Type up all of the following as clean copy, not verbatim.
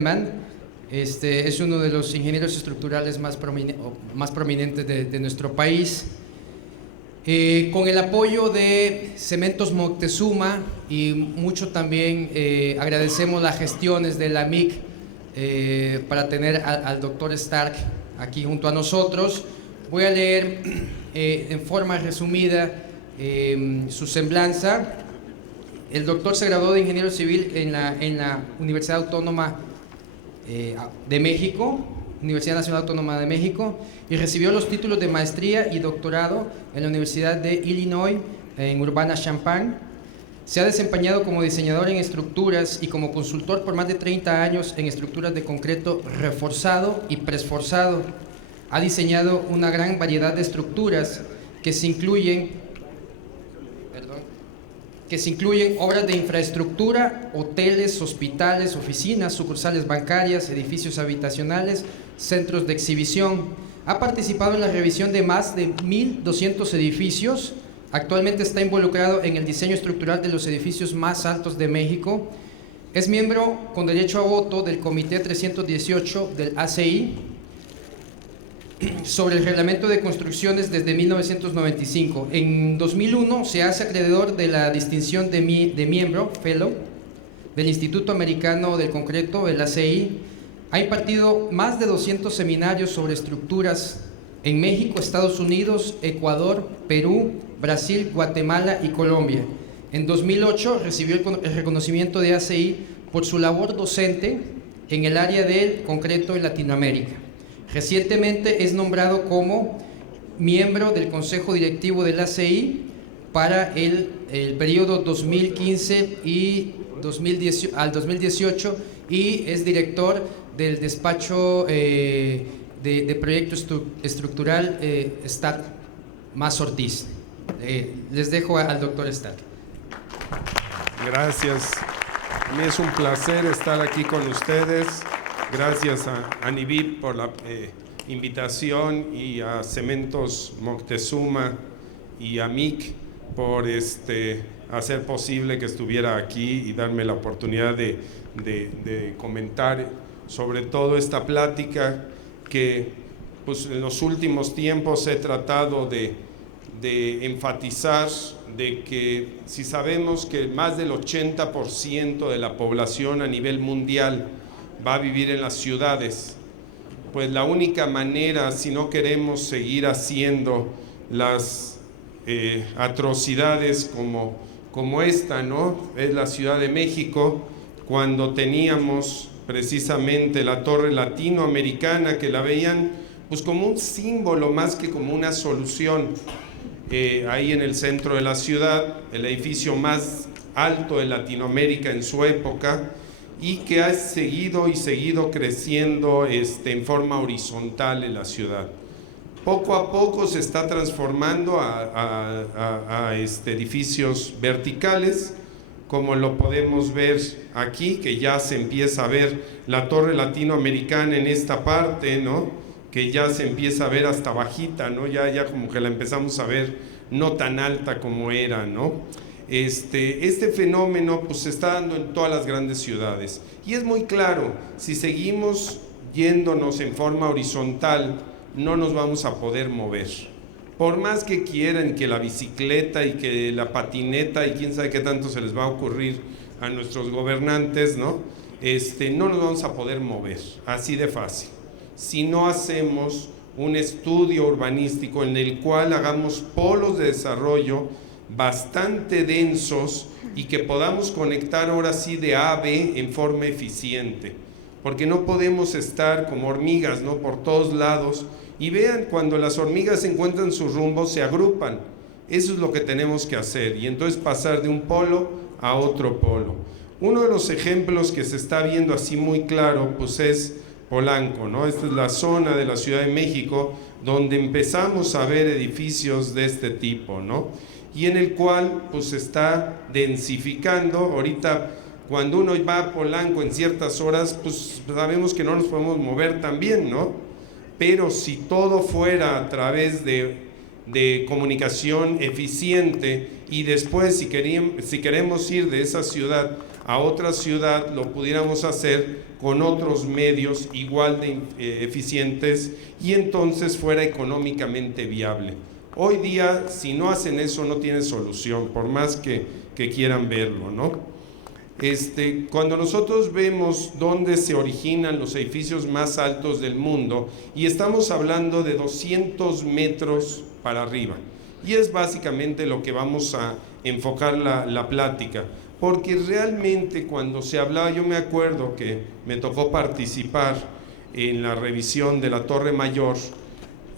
Es uno de los ingenieros estructurales más prominentes de nuestro país. Con el apoyo de Cementos Moctezuma y mucho también agradecemos las gestiones de la MIC para tener al doctor Stark aquí junto a nosotros. Voy a leer en forma resumida su semblanza. El doctor se graduó de ingeniero civil en la Universidad Autónoma de México, Universidad Nacional Autónoma de México, y recibió los títulos de maestría y doctorado en la Universidad de Illinois en Urbana-Champaign. Se ha desempeñado como diseñador en estructuras y como consultor por más de 30 años en estructuras de concreto reforzado y presforzado. Ha diseñado una gran variedad de estructuras que se incluyen obras de infraestructura, hoteles, hospitales, oficinas, sucursales bancarias, edificios habitacionales, centros de exhibición. Ha participado en la revisión de más de 1.200 edificios. Actualmente está involucrado en el diseño estructural de los edificios más altos de México. Es miembro con derecho a voto del Comité 318 del ACI sobre el reglamento de construcciones desde 1995. En 2001 se hace acreedor de la distinción de miembro, fellow, del Instituto Americano del Concreto, el ACI. Ha impartido más de 200 seminarios sobre estructuras en México, Estados Unidos, Ecuador, Perú, Brasil, Guatemala y Colombia. En 2008 recibió el reconocimiento de ACI por su labor docente en el área del concreto en Latinoamérica. Recientemente es nombrado como miembro del Consejo Directivo del ACI para el periodo 2015 al 2018 y es director del despacho de proyecto estructural Stark Mas Ortiz. Les dejo al doctor Stark. Gracias. A mí es un placer estar aquí con ustedes. Gracias a Anivip por la invitación y a Cementos Moctezuma y a MIC por hacer posible que estuviera aquí y darme la oportunidad de comentar sobre todo esta plática que pues, en los últimos tiempos he tratado de enfatizar de que si sabemos que más del 80% de la población a nivel mundial va a vivir en las ciudades, pues la única manera, si no queremos seguir haciendo las atrocidades como esta, ¿no? Es la Ciudad de México, cuando teníamos precisamente la torre latinoamericana, que la veían pues como un símbolo más que como una solución, ahí en el centro de la ciudad, el edificio más alto de Latinoamérica en su época, y que ha seguido creciendo en forma horizontal en la ciudad. Poco a poco se está transformando a edificios verticales, como lo podemos ver aquí, que ya se empieza a ver la torre latinoamericana en esta parte, ¿no? Que ya se empieza a ver hasta bajita, ¿no? Ya como que la empezamos a ver no tan alta como era, ¿no? Este fenómeno pues se está dando en todas las grandes ciudades y es muy claro, si seguimos yéndonos en forma horizontal no nos vamos a poder mover, por más que quieran que la bicicleta y que la patineta y quién sabe qué tanto se les va a ocurrir a nuestros gobernantes, ¿no? No nos vamos a poder mover, así de fácil, si no hacemos un estudio urbanístico en el cual hagamos polos de desarrollo bastante densos y que podamos conectar ahora sí de A a B en forma eficiente, porque no podemos estar como hormigas, ¿no? Por todos lados, y vean, cuando las hormigas encuentran su rumbo se agrupan, eso es lo que tenemos que hacer, y entonces pasar de un polo a otro polo. Uno de los ejemplos que se está viendo así muy claro pues es Polanco, ¿no? Esta es la zona de la Ciudad de México donde empezamos a ver edificios de este tipo, ¿no? Y en el cual pues se está densificando. Ahorita cuando uno va a Polanco en ciertas horas pues sabemos que no nos podemos mover tan bien, ¿no? Pero si todo fuera a través de de comunicación eficiente y después si queremos ir de esa ciudad a otra ciudad, lo pudiéramos hacer con otros medios igual de eficientes y entonces fuera económicamente viable. Hoy día, si no hacen eso, no tienen solución, por más que quieran verlo, ¿no? Cuando nosotros vemos dónde se originan los edificios más altos del mundo, y estamos hablando de 200 metros para arriba, y es básicamente lo que vamos a enfocar la plática, porque realmente cuando se hablaba, yo me acuerdo que me tocó participar en la revisión de la Torre Mayor,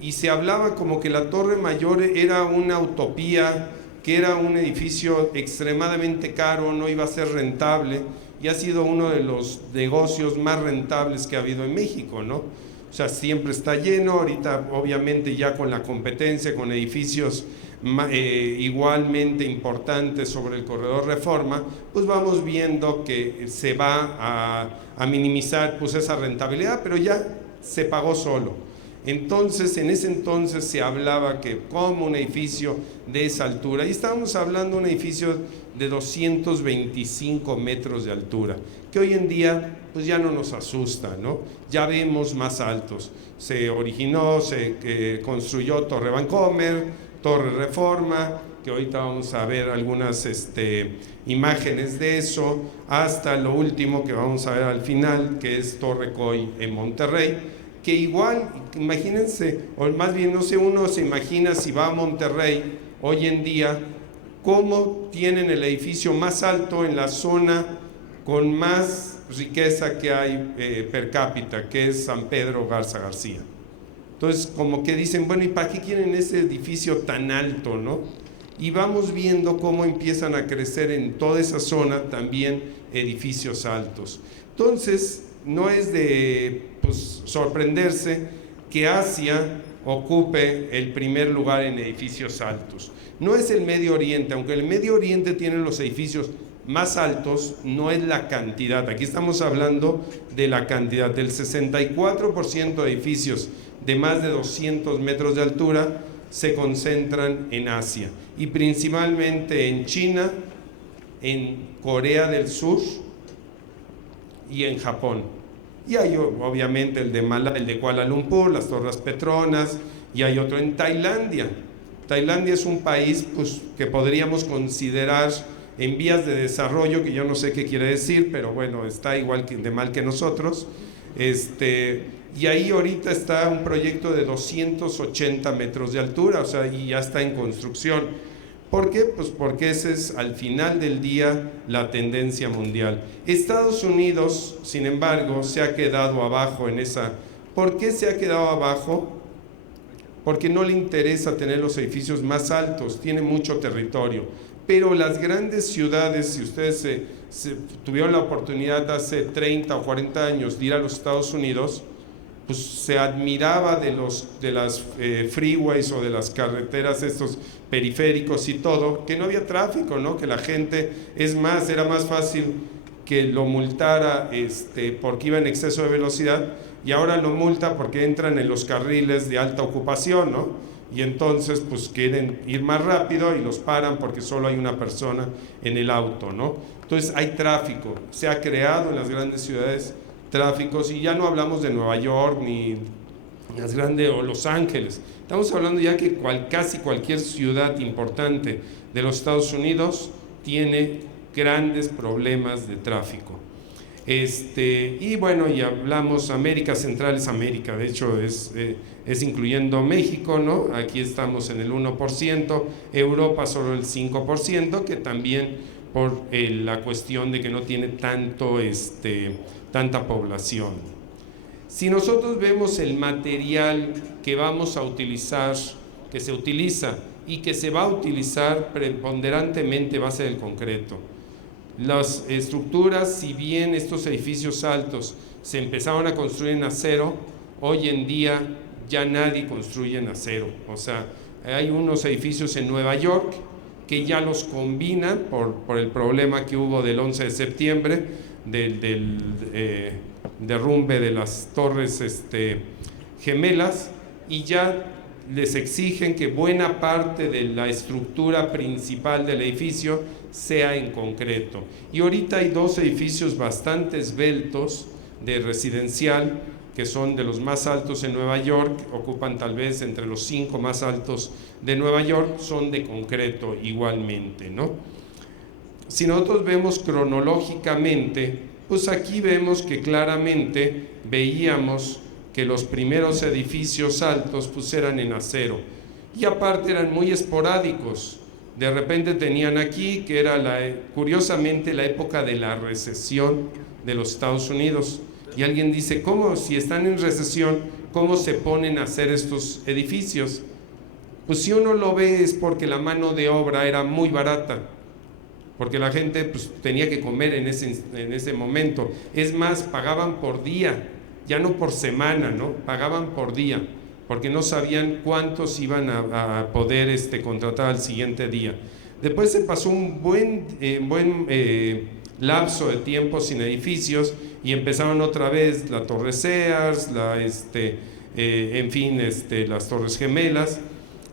y se hablaba como que la Torre Mayor era una utopía, que era un edificio extremadamente caro, no iba a ser rentable, y ha sido uno de los negocios más rentables que ha habido en México, ¿no? O sea, siempre está lleno, ahorita obviamente ya con la competencia, con edificios igualmente importantes sobre el corredor Reforma, pues vamos viendo que se va a minimizar pues esa rentabilidad, pero ya se pagó solo. Entonces, en ese entonces se hablaba que como un edificio de esa altura, y estábamos hablando de un edificio de 225 metros de altura, que hoy en día pues ya no nos asusta, ¿no? Ya vemos más altos. Se originó, se construyó Torre Vancomer, Torre Reforma, que ahorita vamos a ver algunas imágenes de eso, hasta lo último que vamos a ver al final, que es Torre Coy en Monterrey, que igual, imagínense, o más bien no sé, uno se imagina si va a Monterrey hoy en día, cómo tienen el edificio más alto en la zona con más riqueza que hay per cápita, que es San Pedro Garza García. Entonces, como que dicen, bueno, ¿y para qué quieren ese edificio tan alto, no? Y vamos viendo cómo empiezan a crecer en toda esa zona también edificios altos. Entonces, no es de sorprenderse que Asia ocupe el primer lugar en edificios altos. No es el Medio Oriente, aunque el Medio Oriente tiene los edificios más altos, no es la cantidad. Aquí estamos hablando de la cantidad. Del 64% de edificios de más de 200 metros de altura se concentran en Asia, y principalmente en China, en Corea del Sur y en Japón. Y hay obviamente el de Kuala Lumpur, las Torres Petronas, y hay otro en Tailandia. Tailandia es un país pues, que podríamos considerar en vías de desarrollo, que yo no sé qué quiere decir, pero bueno, está igual de mal que nosotros. Y ahí ahorita está un proyecto de 280 metros de altura, o sea, y ya está en construcción. ¿Por qué? Pues porque esa es al final del día la tendencia mundial. Estados Unidos, sin embargo, se ha quedado abajo en esa. ¿Por qué se ha quedado abajo? Porque no le interesa tener los edificios más altos, tiene mucho territorio. Pero las grandes ciudades, si ustedes tuvieron la oportunidad hace 30 o 40 años de ir a los Estados Unidos, pues se admiraba de las freeways o de las carreteras, estos periféricos y todo, que no había tráfico, ¿no? Que la gente, es más, era más fácil que lo multara porque iba en exceso de velocidad, y ahora lo multa porque entran en los carriles de alta ocupación, ¿no? Y entonces pues quieren ir más rápido y los paran porque solo hay una persona en el auto, ¿no? Entonces hay tráfico, se ha creado en las grandes ciudades tráficos, y ya no hablamos de Nueva York ni las grandes o Los Ángeles, estamos hablando ya que casi cualquier ciudad importante de los Estados Unidos tiene grandes problemas de tráfico. Y bueno, y hablamos América Central, es América, de hecho es incluyendo México, ¿no? Aquí estamos en el 1%, Europa solo el 5%, que también por la cuestión de que no tiene tanta población. Si nosotros vemos el material que vamos a utilizar, que se utiliza y que se va a utilizar preponderantemente va a ser el concreto. Las estructuras, si bien estos edificios altos se empezaron a construir en acero, hoy en día ya nadie construye en acero. O sea, hay unos edificios en Nueva York que ya los combinan por el problema que hubo del 11 de septiembre, del derrumbe de las torres gemelas, y ya les exigen que buena parte de la estructura principal del edificio sea en concreto. Y ahorita hay 2 edificios bastante esbeltos de residencial, que son de los más altos en Nueva York, ocupan tal vez entre los 5 más altos de Nueva York, son de concreto igualmente, ¿no? Si nosotros vemos cronológicamente, pues aquí vemos que claramente veíamos que los primeros edificios altos pues eran en acero, y aparte eran muy esporádicos. De repente tenían aquí, que era curiosamente la época de la recesión de los Estados Unidos, y alguien dice, ¿cómo? Si están en recesión, ¿cómo se ponen a hacer estos edificios? Pues si uno lo ve es porque la mano de obra era muy barata, porque la gente pues tenía que comer en ese momento. Es más, pagaban por día, ya no por semana, ¿no? Pagaban por día, porque no sabían cuántos iban a poder contratar al siguiente día. Después se pasó un buen lapso de tiempo sin edificios, y empezaron otra vez la Torre Sears, las Torres Gemelas,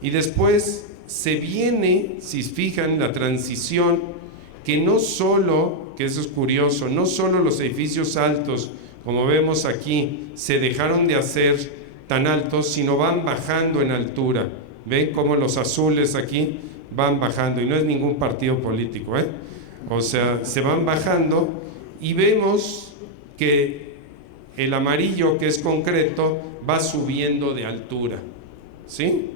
y después se viene, si fijan, la transición, que no solo, que eso es curioso, no solo los edificios altos, como vemos aquí, se dejaron de hacer tan altos, sino van bajando en altura. ¿Ven cómo los azules aquí van bajando? Y no es ningún partido político, o sea, se van bajando, y vemos que el amarillo, que es concreto, va subiendo de altura, ¿sí?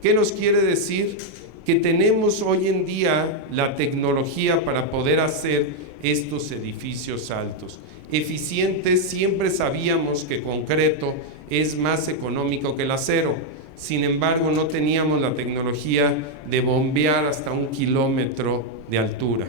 ¿Qué nos quiere decir? Que tenemos hoy en día la tecnología para poder hacer estos edificios altos. Eficientes, siempre sabíamos que concreto es más económico que el acero, sin embargo no teníamos la tecnología de bombear hasta 1 kilómetro de altura.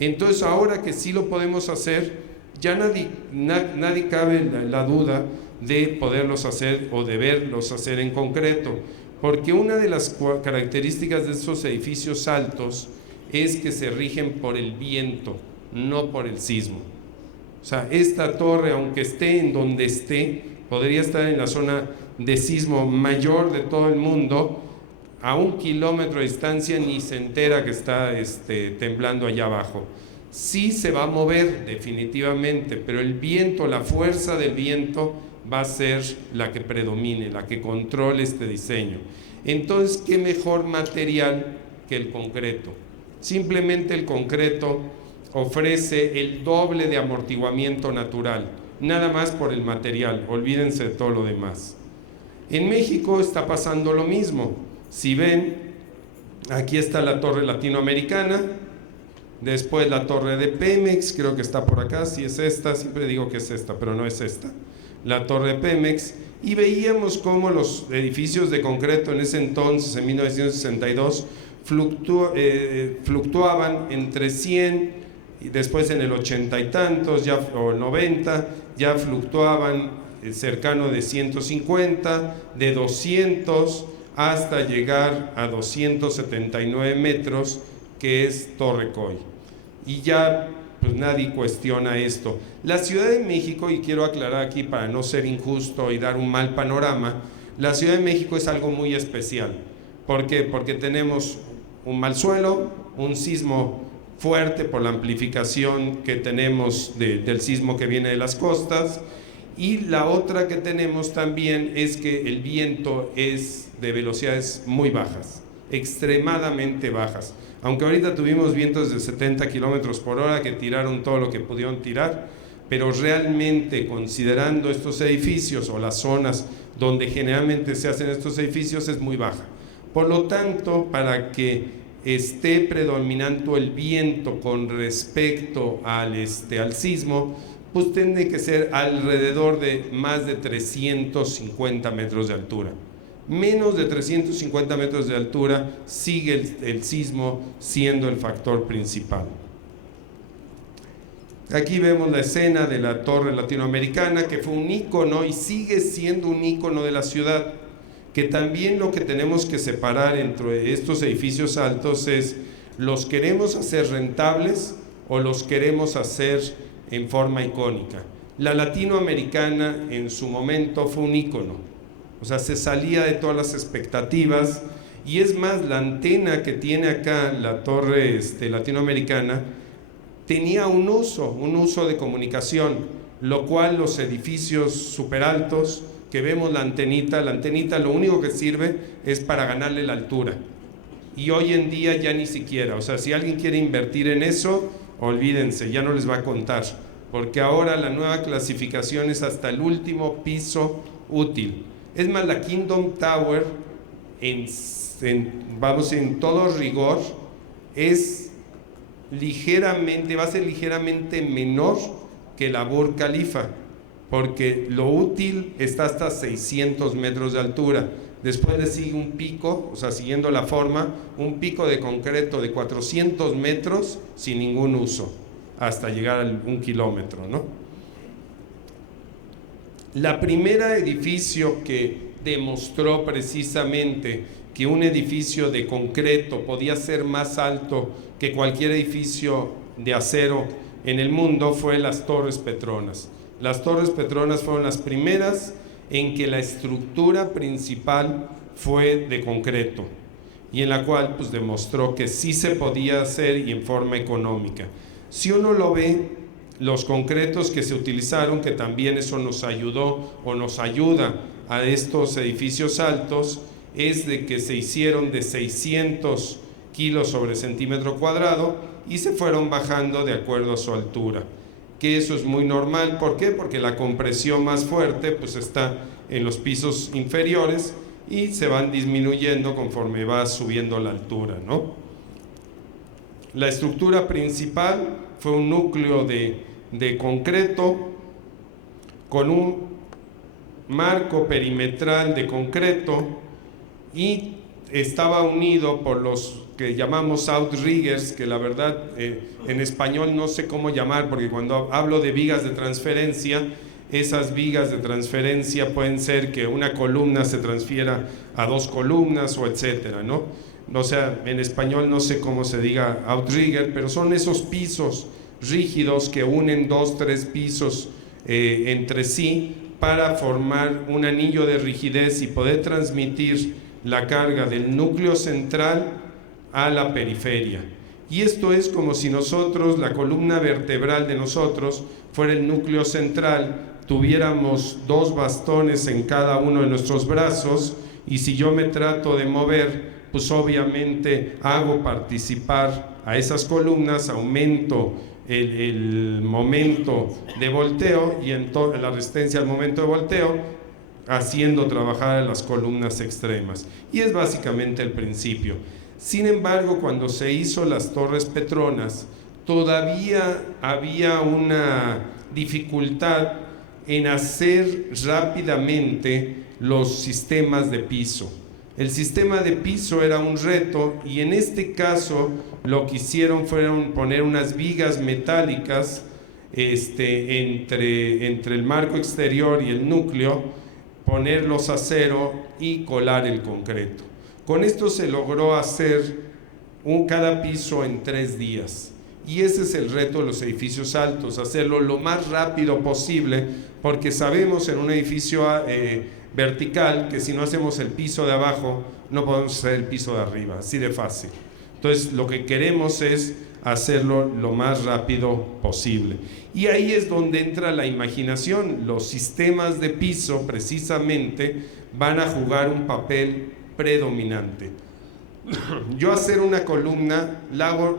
Entonces ahora que sí lo podemos hacer, ya nadie cabe la duda de poderlos hacer o de verlos hacer en concreto, porque una de las características de estos edificios altos es que se rigen por el viento, no por el sismo. O sea, esta torre, aunque esté en donde esté, podría estar en la zona de sismo mayor de todo el mundo, a 1 kilómetro de distancia ni se entera que está temblando allá abajo. Sí se va a mover definitivamente, pero el viento, la fuerza del viento va a ser la que predomine, la que controle este diseño. Entonces, ¿qué mejor material que el concreto? Simplemente el concreto ofrece el doble de amortiguamiento natural, nada más por el material, olvídense de todo lo demás. En México está pasando lo mismo. Si ven, aquí está la torre latinoamericana, después la torre de Pemex, creo que está por acá, si es esta, siempre digo que es esta, pero no es esta, la torre de Pemex, y veíamos cómo los edificios de concreto en ese entonces, en 1962, fluctuaban entre 100, y después en el 80 y tantos, o 90, ya fluctuaban cercano de 150, de 200, hasta llegar a 279 metros, que es Torre Coy. Y ya pues nadie cuestiona esto. La Ciudad de México, y quiero aclarar aquí para no ser injusto y dar un mal panorama, la Ciudad de México es algo muy especial. ¿Por qué? Porque tenemos un mal suelo, un sismo fuerte por la amplificación que tenemos del sismo que viene de las costas, y la otra que tenemos también es que el viento es de velocidades muy bajas, extremadamente bajas. Aunque ahorita tuvimos vientos de 70 kilómetros por hora que tiraron todo lo que pudieron tirar, pero realmente considerando estos edificios o las zonas donde generalmente se hacen estos edificios es muy baja. Por lo tanto, para que esté predominando el viento con respecto al sismo, pues tiene que ser alrededor de más de 350 metros de altura. Menos de 350 metros de altura sigue el sismo siendo el factor principal. Aquí vemos la escena de la torre latinoamericana, que fue un ícono y sigue siendo un ícono de la ciudad, que también lo que tenemos que separar entre estos edificios altos es: ¿los queremos hacer rentables o los queremos hacer en forma icónica? La latinoamericana en su momento fue un ícono, O sea, se salía de todas las expectativas. Y es más, la antena que tiene acá la torre latinoamericana tenía un uso de comunicación, lo cual los edificios súper altos que vemos la antenita lo único que sirve es para ganarle la altura. Y hoy en día ya ni siquiera, o sea, si alguien quiere invertir en eso, olvídense, ya no les va a contar, porque ahora la nueva clasificación es hasta el último piso útil. Es más, la Kingdom Tower, en todo rigor, va a ser ligeramente menor que la Burj Khalifa, porque lo útil está hasta 600 metros de altura. Después le sigue un pico, o sea, siguiendo la forma, un pico de concreto de 400 metros sin ningún uso, hasta llegar a 1 kilómetro, ¿no? La primera edificio que demostró precisamente que un edificio de concreto podía ser más alto que cualquier edificio de acero en el mundo fue las Torres Petronas. Las Torres Petronas fueron las primeras en que la estructura principal fue de concreto y en la cual pues demostró que sí se podía hacer y en forma económica. Si uno lo ve, los concretos que se utilizaron, que también eso nos ayudó o nos ayuda a estos edificios altos, es de que se hicieron de 600 kilos sobre centímetro cuadrado y se fueron bajando de acuerdo a su altura, que eso es muy normal. ¿Por qué? Porque la compresión más fuerte pues está en los pisos inferiores y se van disminuyendo conforme va subiendo la altura, ¿no? La estructura principal fue un núcleo de concreto con un marco perimetral de concreto y estaba unido por los que llamamos outriggers, que la verdad en español no sé cómo llamar, porque cuando hablo de vigas de transferencia, esas vigas de transferencia pueden ser que una columna se transfiera a 2 columnas o etcétera, ¿no? O sea, en español no sé cómo se diga outrigger, pero son esos pisos rígidos que unen 2, 3 pisos entre sí para formar un anillo de rigidez y poder transmitir la carga del núcleo central a la periferia. Y esto es como si nosotros, la columna vertebral de nosotros, fuera el núcleo central, tuviéramos 2 bastones en cada uno de nuestros brazos, y si yo me trato de mover, pues obviamente hago participar a esas columnas, aumento el momento de volteo y la resistencia al momento de volteo, haciendo trabajar a las columnas extremas. Y es básicamente el principio. Sin embargo, cuando se hizo las Torres Petronas, todavía había una dificultad en hacer rápidamente los sistemas de piso. El sistema de piso era un reto, y en este caso lo que hicieron fueron poner unas vigas metálicas entre el marco exterior y el núcleo, ponerlos a acero y colar el concreto. Con esto se logró hacer cada piso en 3 días. Y ese es el reto de los edificios altos, hacerlo lo más rápido posible, porque sabemos en un edificio vertical que si no hacemos el piso de abajo, no podemos hacer el piso de arriba, así de fácil. Entonces lo que queremos es hacerlo lo más rápido posible. Y ahí es donde entra la imaginación. Los sistemas de piso precisamente van a jugar un papel predominante. Yo hacer una columna la hago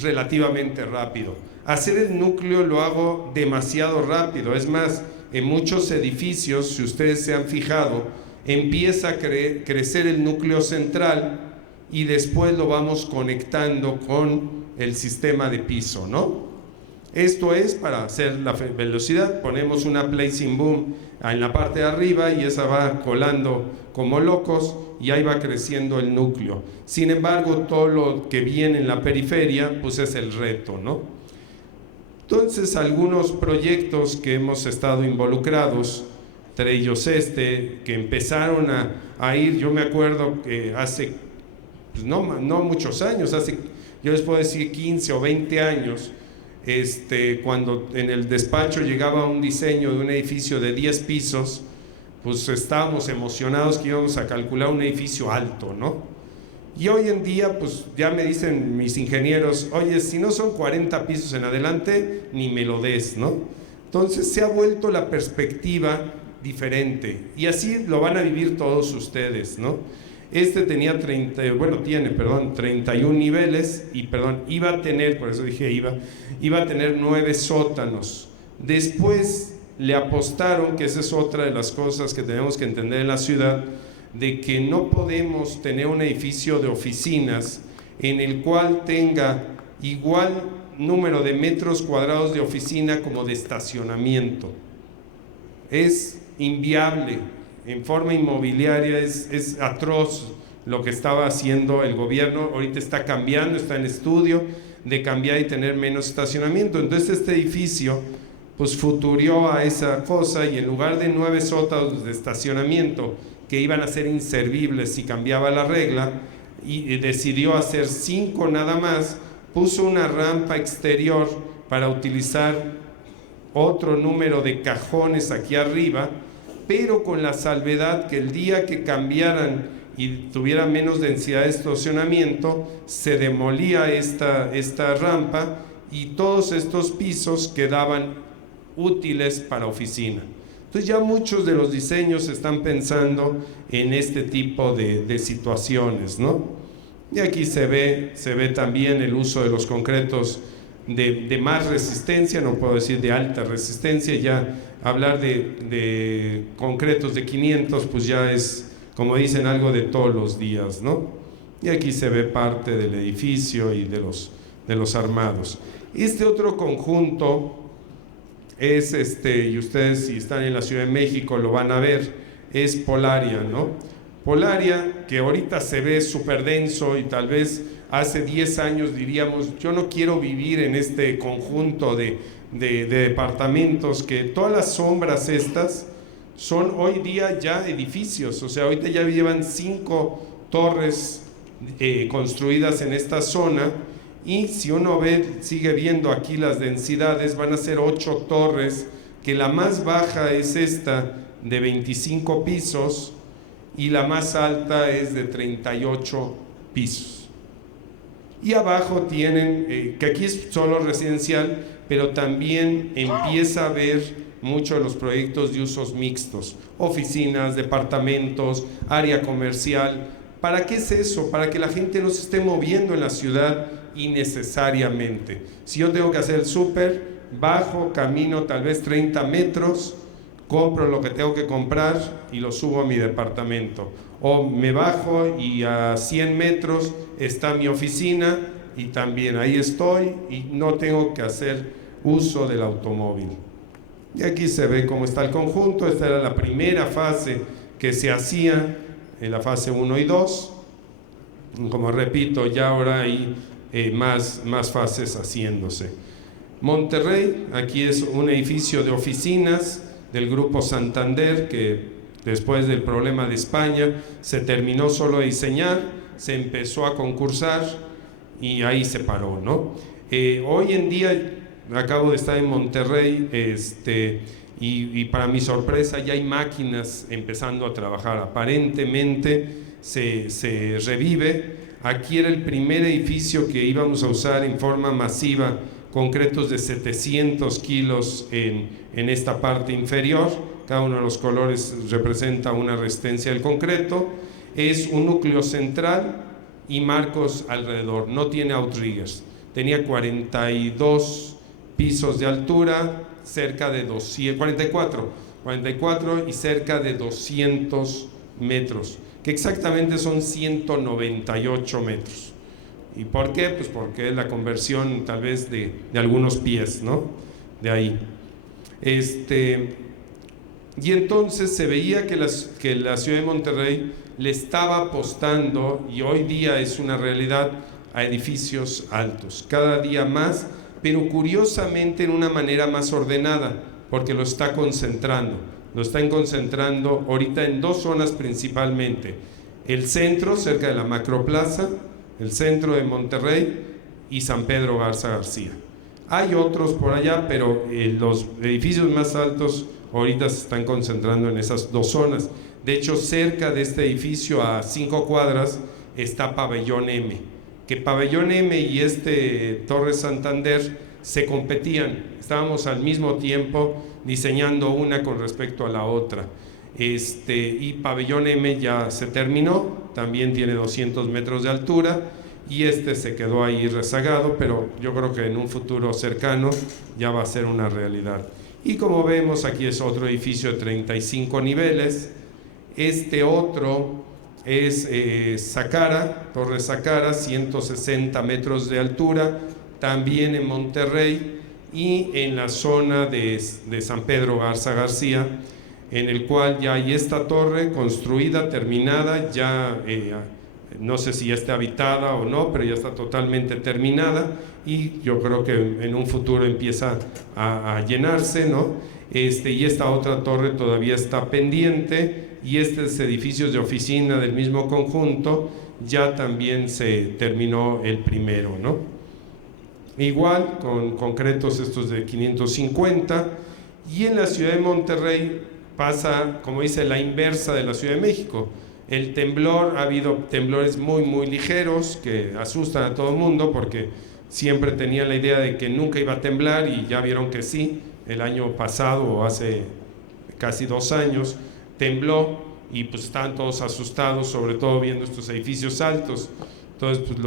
relativamente rápido. Hacer el núcleo lo hago demasiado rápido. Es más, en muchos edificios, si ustedes se han fijado, empieza a crecer el núcleo central y después lo vamos conectando con el sistema de piso, ¿no? Esto es para hacer la velocidad. Ponemos una placing boom en la parte de arriba y esa va colando como locos y ahí va creciendo el núcleo. Sin embargo, todo lo que viene en la periferia, pues es el reto, ¿no? Entonces, algunos proyectos que hemos estado involucrados, entre ellos que empezaron a ir, yo me acuerdo que hace, pues no muchos años, yo les puedo decir 15 o 20 años, cuando en el despacho llegaba un diseño de un edificio de 10 pisos, pues estábamos emocionados que íbamos a calcular un edificio alto, ¿no? Y hoy en día, pues ya me dicen mis ingenieros, oye, si no son 40 pisos en adelante, ni me lo des, ¿no? Entonces se ha vuelto la perspectiva diferente, y así lo van a vivir todos ustedes, ¿no? Este tenía 31 niveles, y iba a tener, por eso dije iba a tener 9 sótanos. Después le apostaron, que esa es otra de las cosas que tenemos que entender en la ciudad, de que no podemos tener un edificio de oficinas en el cual tenga igual número de metros cuadrados de oficina como de estacionamiento. Es inviable, en forma inmobiliaria es atroz lo que estaba haciendo el gobierno. Ahorita está cambiando, está en estudio de cambiar y tener menos estacionamiento. Entonces este edificio pues futurió a esa cosa, y en lugar de 9 sótanos de estacionamiento que iban a ser inservibles si cambiaba la regla, y decidió hacer 5 nada más. Puso una rampa exterior para utilizar otro número de cajones aquí arriba, pero con la salvedad que el día que cambiaran y tuviera menos densidad de estacionamiento, se demolía esta rampa y todos estos pisos quedaban útiles para oficina. Entonces ya muchos de los diseños están pensando en este tipo de situaciones, ¿no? Y aquí se ve también el uso de los concretos de más resistencia, no puedo decir de alta resistencia. Ya hablar de concretos de 500 pues ya es, como dicen, algo de todos los días, ¿no? Y aquí se ve parte del edificio y de los armados. Este otro conjunto es, y ustedes si están en la Ciudad de México lo van a ver, es Polaria, ¿no? Polaria, que ahorita se ve súper denso, y tal vez hace 10 años diríamos, yo no quiero vivir en este conjunto de departamentos, que todas las sombras estas son hoy día ya edificios. O sea, ahorita ya llevan 5 torres construidas en esta zona, y si uno sigue viendo aquí las densidades, van a ser 8 torres, que la más baja es esta de 25 pisos, y la más alta es de 38 pisos. Y abajo tienen, que aquí es solo residencial, pero también empieza a haber muchos de los proyectos de usos mixtos, oficinas, departamentos, área comercial. ¿Para qué es eso? Para que la gente no se esté moviendo en la ciudad innecesariamente. Si yo tengo que hacer el súper, bajo, camino tal vez 30 metros, compro lo que tengo que comprar y lo subo a mi departamento. O me bajo y a 100 metros está mi oficina, y también ahí estoy, y no tengo que hacer uso del automóvil. Y aquí se ve cómo está el conjunto. Esta era la primera fase que se hacía, en la fase 1 y 2. Como repito, ya ahora hay más fases haciéndose. Monterrey, aquí es un edificio de oficinas del Grupo Santander, que después del problema de España se terminó solo de diseñar, se empezó a concursar y ahí se paró, ¿no? Hoy en día, acabo de estar en Monterrey, y para mi sorpresa ya hay máquinas empezando a trabajar. Aparentemente se revive. Aquí era el primer edificio que íbamos a usar en forma masiva, concretos de 700 kilos en esta parte inferior. Cada uno de los colores representa una resistencia del concreto. Es un núcleo central y marcos alrededor, no tiene outriggers. Tenía 42 pisos de altura, cerca de 44 y cerca de 200 metros, que exactamente son 198 metros. ¿Y por qué? Pues porque es la conversión tal vez de algunos pies, ¿no? De ahí. Y entonces se veía que la ciudad de Monterrey le estaba apostando, y hoy día es una realidad, a edificios altos, cada día más, pero curiosamente en una manera más ordenada, porque lo está concentrando ahorita en 2 zonas principalmente: el centro, cerca de la Macroplaza, el centro de Monterrey, y San Pedro Garza García. Hay otros por allá, pero los edificios más altos ahorita se están concentrando en esas dos zonas. De hecho, cerca de este edificio, a 5 cuadras, está Pabellón M, que Pabellón M y Torre Santander se competían, estábamos al mismo tiempo diseñando una con respecto a la otra. Y Pabellón M ya se terminó, también tiene 200 metros de altura, y se quedó ahí rezagado, pero yo creo que en un futuro cercano ya va a ser una realidad. Y como vemos, aquí es otro edificio de 35 niveles. Otro es Sacara, Torre Sacara, 160 metros de altura, también en Monterrey, y en la zona de San Pedro Garza García, en el cual ya hay esta torre construida, terminada, ya no sé si ya está habitada o no, pero ya está totalmente terminada, y yo creo que en un futuro empieza a llenarse, ¿no? Y esta otra torre todavía está pendiente, y estos edificios de oficina del mismo conjunto ya también se terminó el primero, ¿no? Igual con concretos estos de 550, y en la ciudad de Monterrey pasa, como dice, la inversa de la Ciudad de México. El temblor, ha habido temblores muy muy ligeros que asustan a todo el mundo, porque siempre tenían la idea de que nunca iba a temblar, y ya vieron que sí. El año pasado, o hace casi 2 años, tembló, y pues estaban todos asustados, sobre todo viendo estos edificios altos. Entonces, pues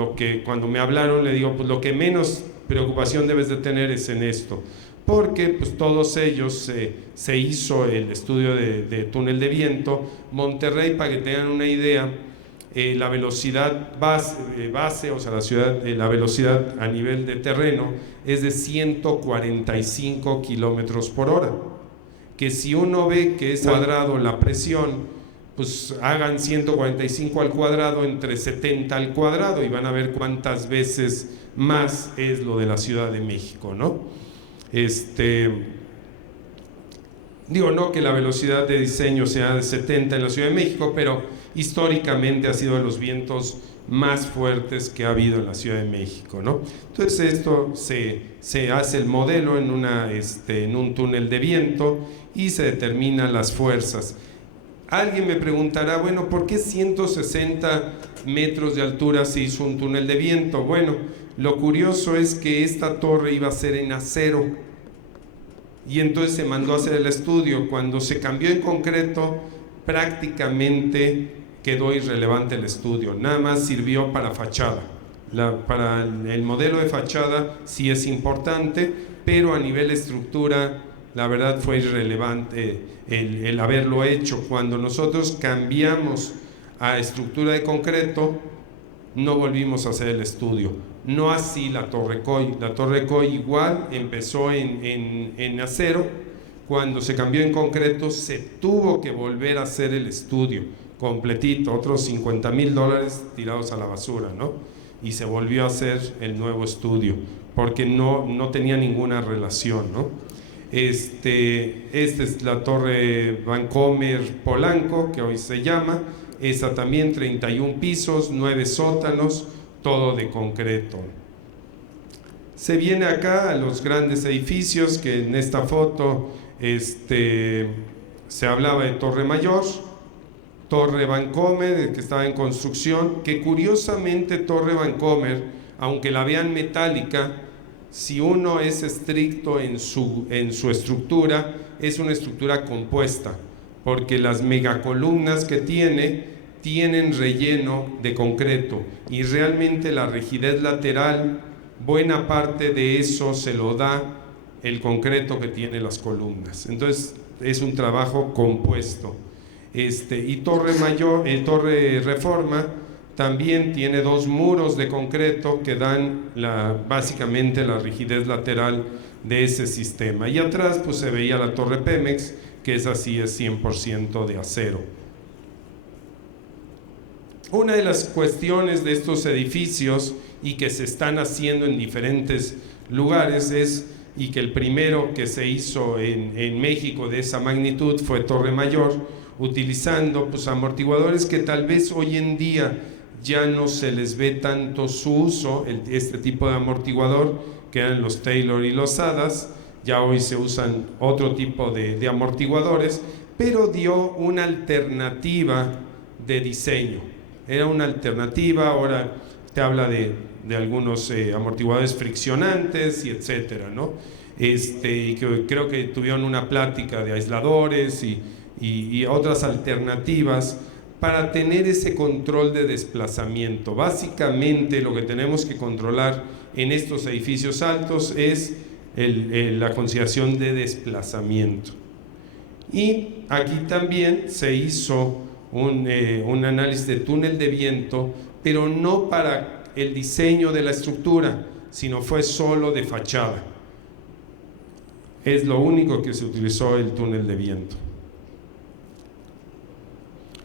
cuando me hablaron, le digo, pues lo que menos preocupación debes de tener es en esto, porque pues todos ellos se hizo el estudio de túnel de viento. Monterrey, para que tengan una idea, la velocidad base, o sea, la velocidad a nivel de terreno es de 145 kilómetros por hora, que si uno ve que es cuadrado la presión, pues hagan 145 al cuadrado entre 70 al cuadrado, y van a ver cuántas veces más es lo de la Ciudad de México, ¿no? Digo, no que la velocidad de diseño sea de 70 en la Ciudad de México, pero históricamente ha sido de los vientos más fuertes que ha habido en la Ciudad de México, ¿no? Entonces esto se hace el modelo en un túnel de viento, y se determinan las fuerzas. Alguien me preguntará, bueno, ¿por qué 160 metros de altura se hizo un túnel de viento? Bueno, lo curioso es que esta torre iba a ser en acero, y entonces se mandó a hacer el estudio. Cuando se cambió en concreto, prácticamente quedó irrelevante el estudio, nada más sirvió para fachada. Para el modelo de fachada sí es importante, pero a nivel estructura, la verdad fue irrelevante el haberlo hecho. Cuando nosotros cambiamos a estructura de concreto, no volvimos a hacer el estudio. No así la Torre Coy. La Torre Coy igual empezó en acero. Cuando se cambió en concreto, se tuvo que volver a hacer el estudio completito, otros $50,000 tirados a la basura, ¿no? Y se volvió a hacer el nuevo estudio, porque no tenía ninguna relación, ¿no? Esta es la Torre Vancomer Polanco, que hoy se llama. Esa también 31 pisos, 9 sótanos, todo de concreto. Se viene acá a los grandes edificios, que en esta foto se hablaba de Torre Mayor, Torre Vancomer, que estaba en construcción, que curiosamente Torre Vancomer, aunque la vean metálica, si uno es estricto en su estructura, es una estructura compuesta, porque las megacolumnas que tienen relleno de concreto, y realmente la rigidez lateral, buena parte de eso se lo da el concreto que tiene las columnas. Entonces es un trabajo compuesto. Y Torre Reforma también tiene 2 muros de concreto que dan básicamente la rigidez lateral de ese sistema. Y atrás pues se veía la Torre Pemex, que es 100% de acero. Una de las cuestiones de estos edificios, y que se están haciendo en diferentes lugares, y que el primero que se hizo en México de esa magnitud fue Torre Mayor, utilizando pues amortiguadores que tal vez hoy en día ya no se les ve tanto su uso, este tipo de amortiguador, que eran los Taylor y los Hadas, ya hoy se usan otro tipo de amortiguadores, pero dio una alternativa de diseño. Era una alternativa, ahora te habla de algunos amortiguadores friccionantes y etcétera, ¿no? Y que creo que tuvieron una plática de aisladores y otras alternativas para tener ese control de desplazamiento. Básicamente lo que tenemos que controlar en estos edificios altos es la consideración de desplazamiento. Y aquí también se hizo un análisis de túnel de viento, pero no para el diseño de la estructura, sino fue solo de fachada. Es lo único que se utilizó el túnel de viento.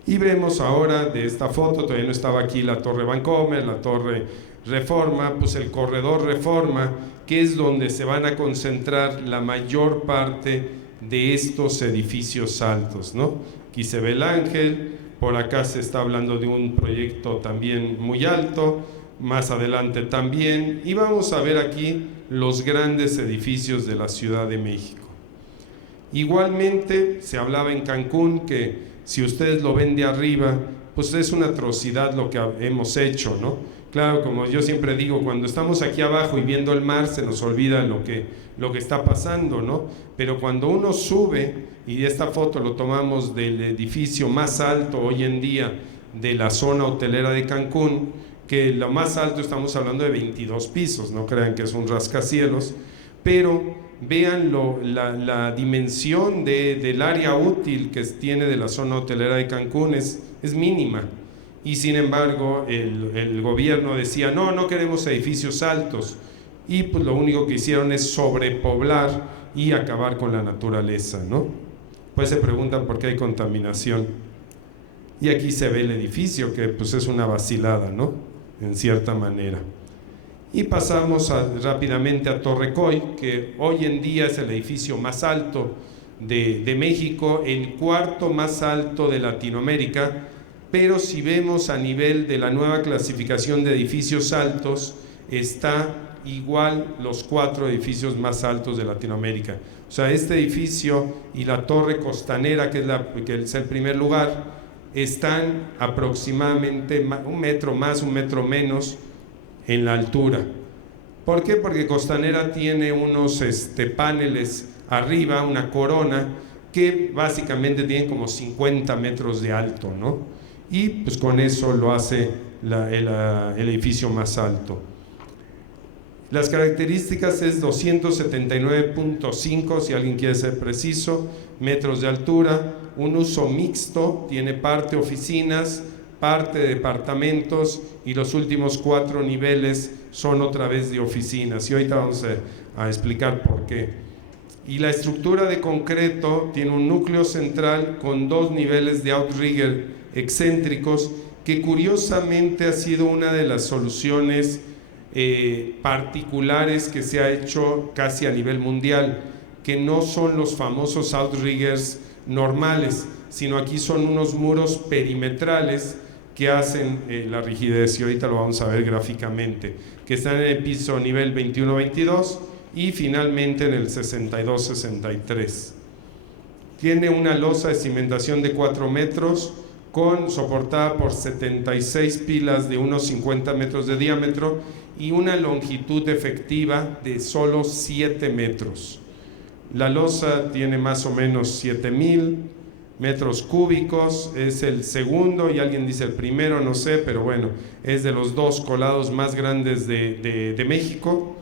Y vemos ahora de esta foto, todavía no estaba aquí la Torre Vancomer, la Torre Reforma, pues el corredor Reforma, que es donde se van a concentrar la mayor parte de estos edificios altos, ¿no? Aquí se ve el Ángel, por acá se está hablando de un proyecto también muy alto, más adelante también, y vamos a ver aquí los grandes edificios de la Ciudad de México. Igualmente se hablaba en Cancún que si ustedes lo ven de arriba, pues es una atrocidad lo que hemos hecho, ¿no? Claro, como yo siempre digo, cuando estamos aquí abajo y viendo el mar se nos olvida lo que está pasando, ¿no? Pero cuando uno sube, y esta foto lo tomamos del edificio más alto hoy en día de la zona hotelera de Cancún, que lo más alto estamos hablando de 22 pisos, no crean que es un rascacielos, pero vean la dimensión del área útil que tiene de la zona hotelera de Cancún es mínima. Y sin embargo el gobierno decía no queremos edificios altos, y pues lo único que hicieron es sobrepoblar y acabar con la naturaleza, ¿no? Pues se preguntan por qué hay contaminación, y aquí se ve el edificio que pues es una vacilada, ¿no? En cierta manera. Y pasamos rápidamente a Torre Coy, que hoy en día es el edificio más alto de México, el cuarto más alto de Latinoamérica, pero si vemos a nivel de la nueva clasificación de edificios altos, está igual los 4 edificios más altos de Latinoamérica. O sea, este edificio y la Torre Costanera, que es el primer lugar, están aproximadamente 1 metro más, 1 metro menos en la altura. ¿Por qué? Porque Costanera tiene unos paneles arriba, una corona, que básicamente tienen como 50 metros de alto, ¿no? Y pues con eso lo hace el edificio más alto. Las características es 279.5, si alguien quiere ser preciso, metros de altura, un uso mixto, tiene parte oficinas, parte de departamentos, y los últimos 4 niveles son otra vez de oficinas, y ahorita vamos a explicar por qué. Y la estructura de concreto tiene un núcleo central con 2 niveles de outrigger excéntricos, que curiosamente ha sido una de las soluciones particulares que se ha hecho casi a nivel mundial, que no son los famosos outriggers normales, sino aquí son unos muros perimetrales que hacen la rigidez, y ahorita lo vamos a ver gráficamente, que están en el piso nivel 21-22 y finalmente en el 62-63. Tiene una losa de cimentación de 4 metros, soportada por 76 pilas de unos 50 metros de diámetro y una longitud efectiva de solo 7 metros. La losa tiene más o menos 7,000 metros cúbicos, es el segundo, y alguien dice el primero, no sé, pero bueno, es de los 2 colados más grandes de México.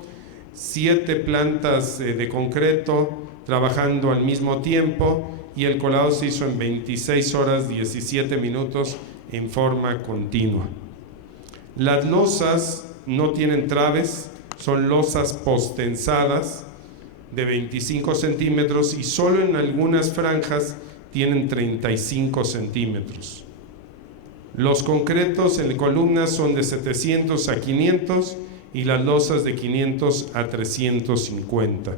7 plantas de concreto trabajando al mismo tiempo, y el colado se hizo en 26 horas 17 minutos en forma continua. Las losas no tienen traves, son losas postensadas de 25 centímetros y solo en algunas franjas tienen 35 centímetros. Los concretos en columnas son de 700 a 500 y las losas de 500 a 350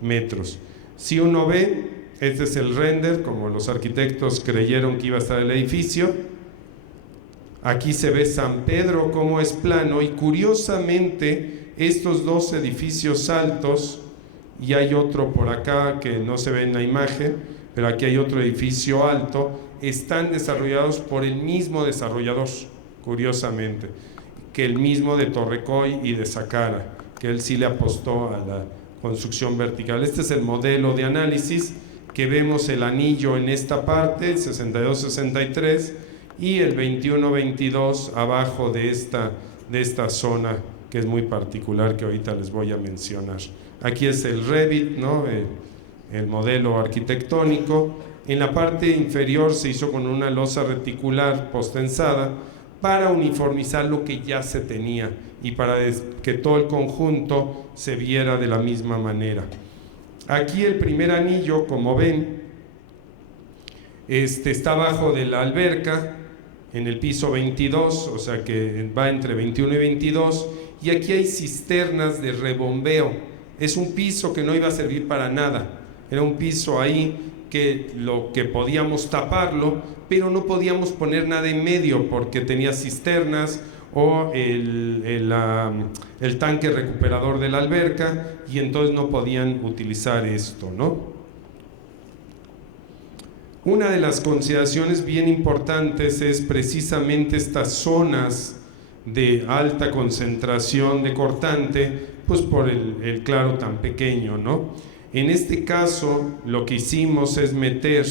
metros. Si uno ve, este es el render, como los arquitectos creyeron que iba a estar el edificio. Aquí se ve San Pedro como es plano, y curiosamente estos 2 edificios altos y hay otro por acá que no se ve en la imagen, pero aquí hay otro edificio alto. Están desarrollados por el mismo desarrollador, curiosamente, que el mismo de Torrecoy y de Sacara, que él sí le apostó a la construcción vertical. Este es el modelo de análisis, que vemos el anillo en esta parte, el 62-63, y el 21-22 abajo de esta zona, que es muy particular, que ahorita les voy a mencionar. Aquí es el Revit, ¿no? El modelo arquitectónico. En la parte inferior se hizo con una losa reticular postensada para uniformizar lo que ya se tenía y para que todo el conjunto se viera de la misma manera. Aquí el primer anillo, como ven, está abajo de la alberca, en el piso 22, o sea que va entre 21 y 22, y aquí hay cisternas de rebombeo. Es un piso que no iba a servir para nada, era un piso ahí que lo que podíamos taparlo, pero no podíamos poner nada en medio porque tenía cisternas o el tanque recuperador de la alberca, y entonces no podían utilizar esto, ¿no? Una de las consideraciones bien importantes es precisamente estas zonas de alta concentración de cortante, pues por el claro tan pequeño, ¿no? En este caso, lo que hicimos es meter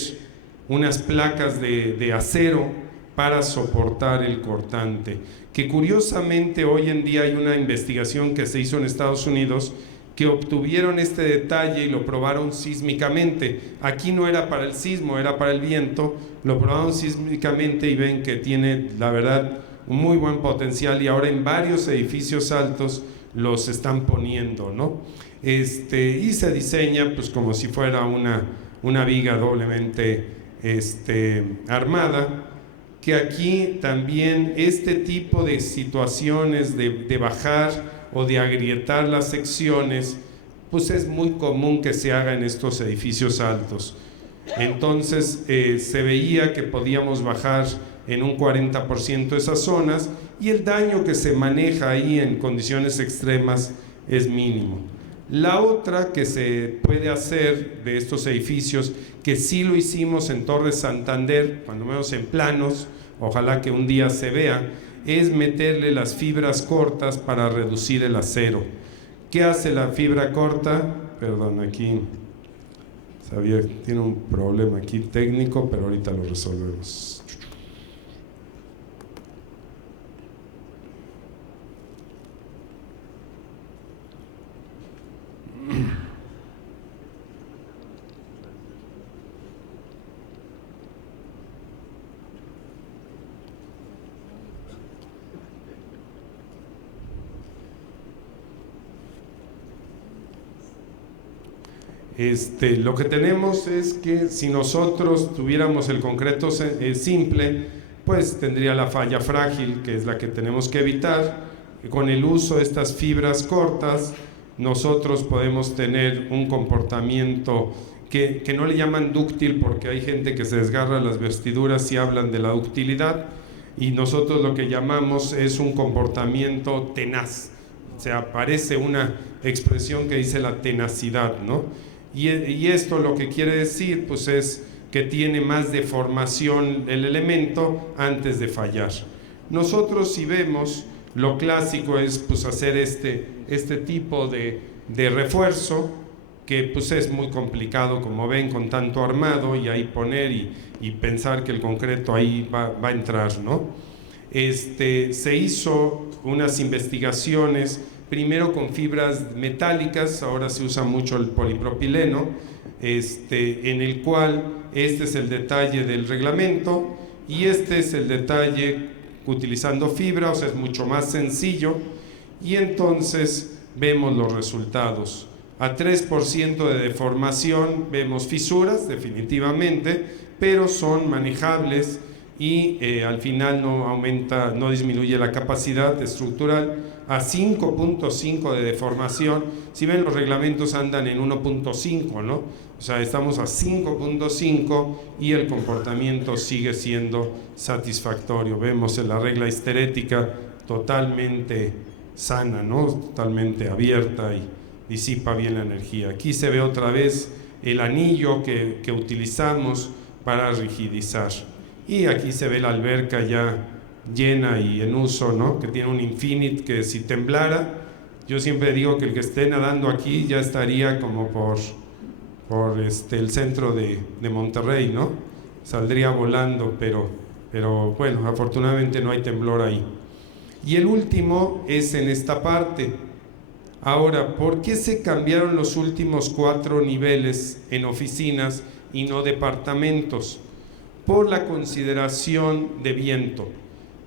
unas placas de acero para soportar el cortante, que curiosamente hoy en día hay una investigación que se hizo en Estados Unidos que obtuvieron este detalle y lo probaron sísmicamente. Aquí no era para el sismo, era para el viento. Lo probaron sísmicamente y ven que tiene, la verdad, un muy buen potencial, y ahora en varios edificios altos los están poniendo, ¿no? Y se diseña pues como si fuera una viga doblemente armada, que aquí también este tipo de situaciones de bajar o de agrietar las secciones, pues es muy común que se haga en estos edificios altos. Entonces se veía que podíamos bajar en un 40% esas zonas, y el daño que se maneja ahí en condiciones extremas es mínimo. La otra que se puede hacer de estos edificios, que sí lo hicimos en Torres Santander, cuando menos en planos, ojalá que un día se vea, es meterle las fibras cortas para reducir el acero. ¿Qué hace la fibra corta? Perdón, aquí Xavier tiene un problema aquí técnico, pero ahorita lo resolvemos. Lo que tenemos es que si nosotros tuviéramos el concreto simple, pues tendría la falla frágil, que es la que tenemos que evitar. Con el uso de estas fibras cortas, nosotros podemos tener un comportamiento que no le llaman dúctil, porque hay gente que se desgarra las vestiduras y hablan de la ductilidad, y nosotros lo que llamamos es un comportamiento tenaz. O sea, parece una expresión que dice la tenacidad, ¿no? Y esto lo que quiere decir pues es que tiene más deformación el elemento antes de fallar. Nosotros, si vemos, lo clásico es pues hacer este tipo de refuerzo, que pues es muy complicado, como ven, con tanto armado, y ahí poner y pensar que el concreto ahí va a entrar, ¿no? Se hizo unas investigaciones primero con fibras metálicas, ahora se usa mucho el polipropileno, en el cual este es el detalle del reglamento y este es el detalle utilizando fibra, o sea, es mucho más sencillo, y entonces vemos los resultados. A 3% de deformación vemos fisuras, definitivamente, pero son manejables, y al final no disminuye la capacidad estructural. A 5.5 de deformación, si ven, los reglamentos andan en 1.5, ¿no? O sea, estamos a 5.5 y el comportamiento sigue siendo satisfactorio. Vemos en la regla histerética totalmente sana, ¿no? Totalmente abierta y disipa bien la energía. Aquí se ve otra vez el anillo que utilizamos para rigidizar. Y aquí se ve la alberca ya llena y en uso, ¿no? Que tiene un Infinite que si temblara, yo siempre digo que el que esté nadando aquí ya estaría como por el centro de Monterrey, ¿no? Saldría volando, pero bueno, afortunadamente no hay temblor ahí. Y el último es en esta parte. Ahora, ¿por qué se cambiaron los últimos 4 niveles en oficinas y no departamentos? Por la consideración de viento.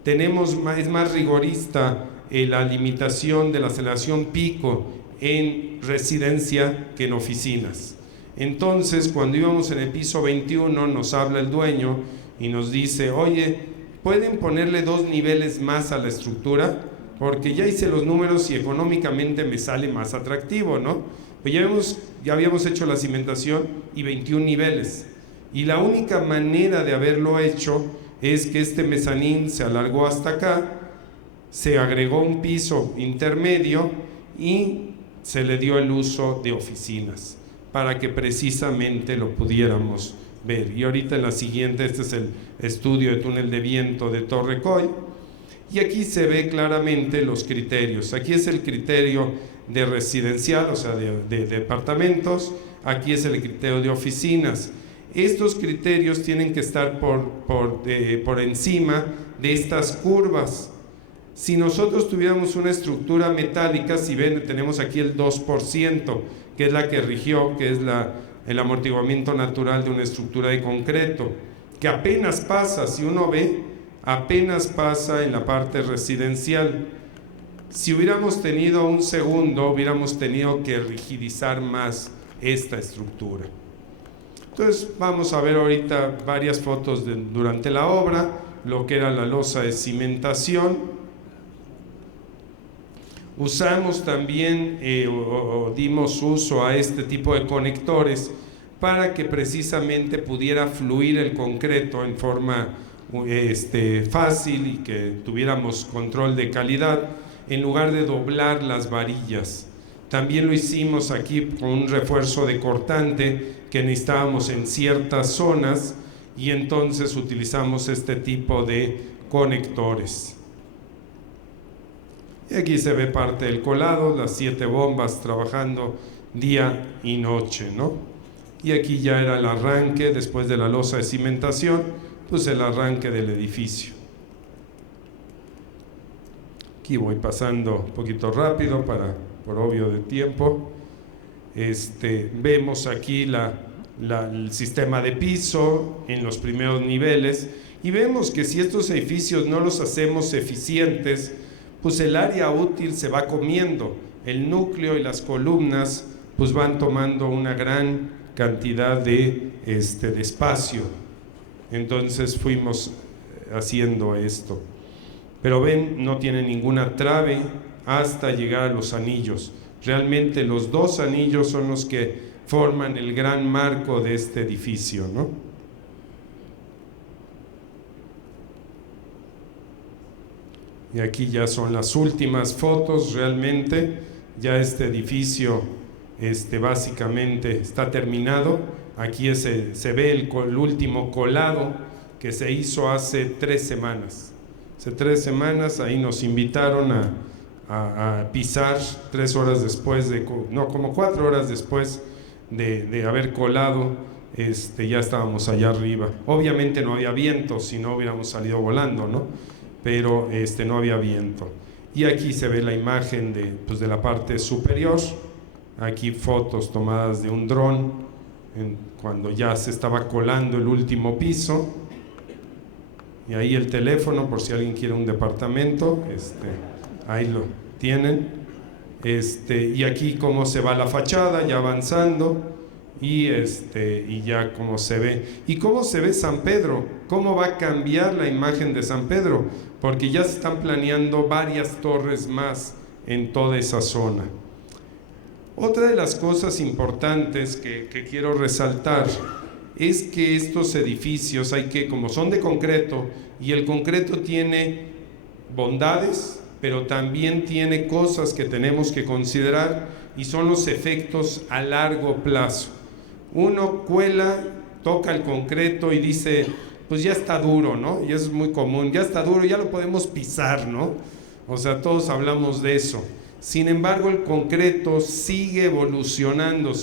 Es más rigorista la limitación de la aceleración pico en residencia que en oficinas. Entonces, cuando íbamos en el piso 21, nos habla el dueño y nos dice, oye, ¿pueden ponerle 2 niveles más a la estructura? Porque ya hice los números y económicamente me sale más atractivo, ¿no? Pues ya habíamos hecho la cimentación y 21 niveles. Y la única manera de haberlo hecho es que este mezanín se alargó hasta acá, se agregó un piso intermedio y se le dio el uso de oficinas para que precisamente lo pudiéramos ver. Y ahorita en la siguiente, este es el estudio de túnel de viento de Torre Coy, y aquí se ve claramente los criterios. Aquí es el criterio de residencial, o sea, de departamentos. Aquí es el criterio de oficinas. Estos criterios tienen que estar por encima de estas curvas. Si nosotros tuviéramos una estructura metálica, si ven, tenemos aquí el 2%, que es la que rigió, que es el amortiguamiento natural de una estructura de concreto, que apenas pasa, si uno ve, apenas pasa en la parte residencial. Si hubiéramos tenido un segundo, hubiéramos tenido que rigidizar más esta estructura. Entonces vamos a ver ahorita varias fotos durante la obra, lo que era la losa de cimentación. Usamos también dimos uso a este tipo de conectores para que precisamente pudiera fluir el concreto en forma fácil y que tuviéramos control de calidad en lugar de doblar las varillas. También lo hicimos aquí con un refuerzo de cortante que necesitábamos en ciertas zonas y entonces utilizamos este tipo de conectores. Y aquí se ve parte del colado, las 7 bombas trabajando día y noche, ¿no? Y aquí ya era el arranque, después de la losa de cimentación, pues el arranque del edificio. Aquí voy pasando un poquito rápido por obvio de tiempo. Vemos aquí el sistema de piso en los primeros niveles y vemos que si estos edificios no los hacemos eficientes, pues el área útil se va comiendo, el núcleo y las columnas pues van tomando una gran cantidad de espacio. Entonces fuimos haciendo esto. Pero ven, no tiene ninguna trave hasta llegar a los anillos. Realmente los 2 anillos son los que forman el gran marco de este edificio, ¿no? Y aquí ya son las últimas fotos. Realmente ya este edificio básicamente está terminado. Aquí se ve el último colado que se hizo hace 3 semanas. Hace 3 semanas ahí nos invitaron a pisar 3 horas después como 4 horas después de haber colado, ya estábamos allá arriba. Obviamente no había viento, si no hubiéramos salido volando, ¿no? Pero no había viento. Y aquí se ve la imagen de la parte superior. Aquí fotos tomadas de un dron cuando ya se estaba colando el último piso. Y ahí el teléfono por si alguien quiere un departamento, ahí lo tienen. Y aquí cómo se va la fachada ya avanzando y ya cómo se ve. ¿Y cómo se ve San Pedro? ¿Cómo va a cambiar la imagen de San Pedro? Porque ya se están planeando varias torres más en toda esa zona. Otra de las cosas importantes que quiero resaltar es que estos edificios como son de concreto, y el concreto tiene bondades, pero también tiene cosas que tenemos que considerar y son los efectos a largo plazo. Uno cuela, toca el concreto y dice, pues ya está duro, ¿no? Y eso es muy común, ya está duro, ya lo podemos pisar, ¿no? O sea, todos hablamos de eso. Sin embargo, el concreto sigue evolucionando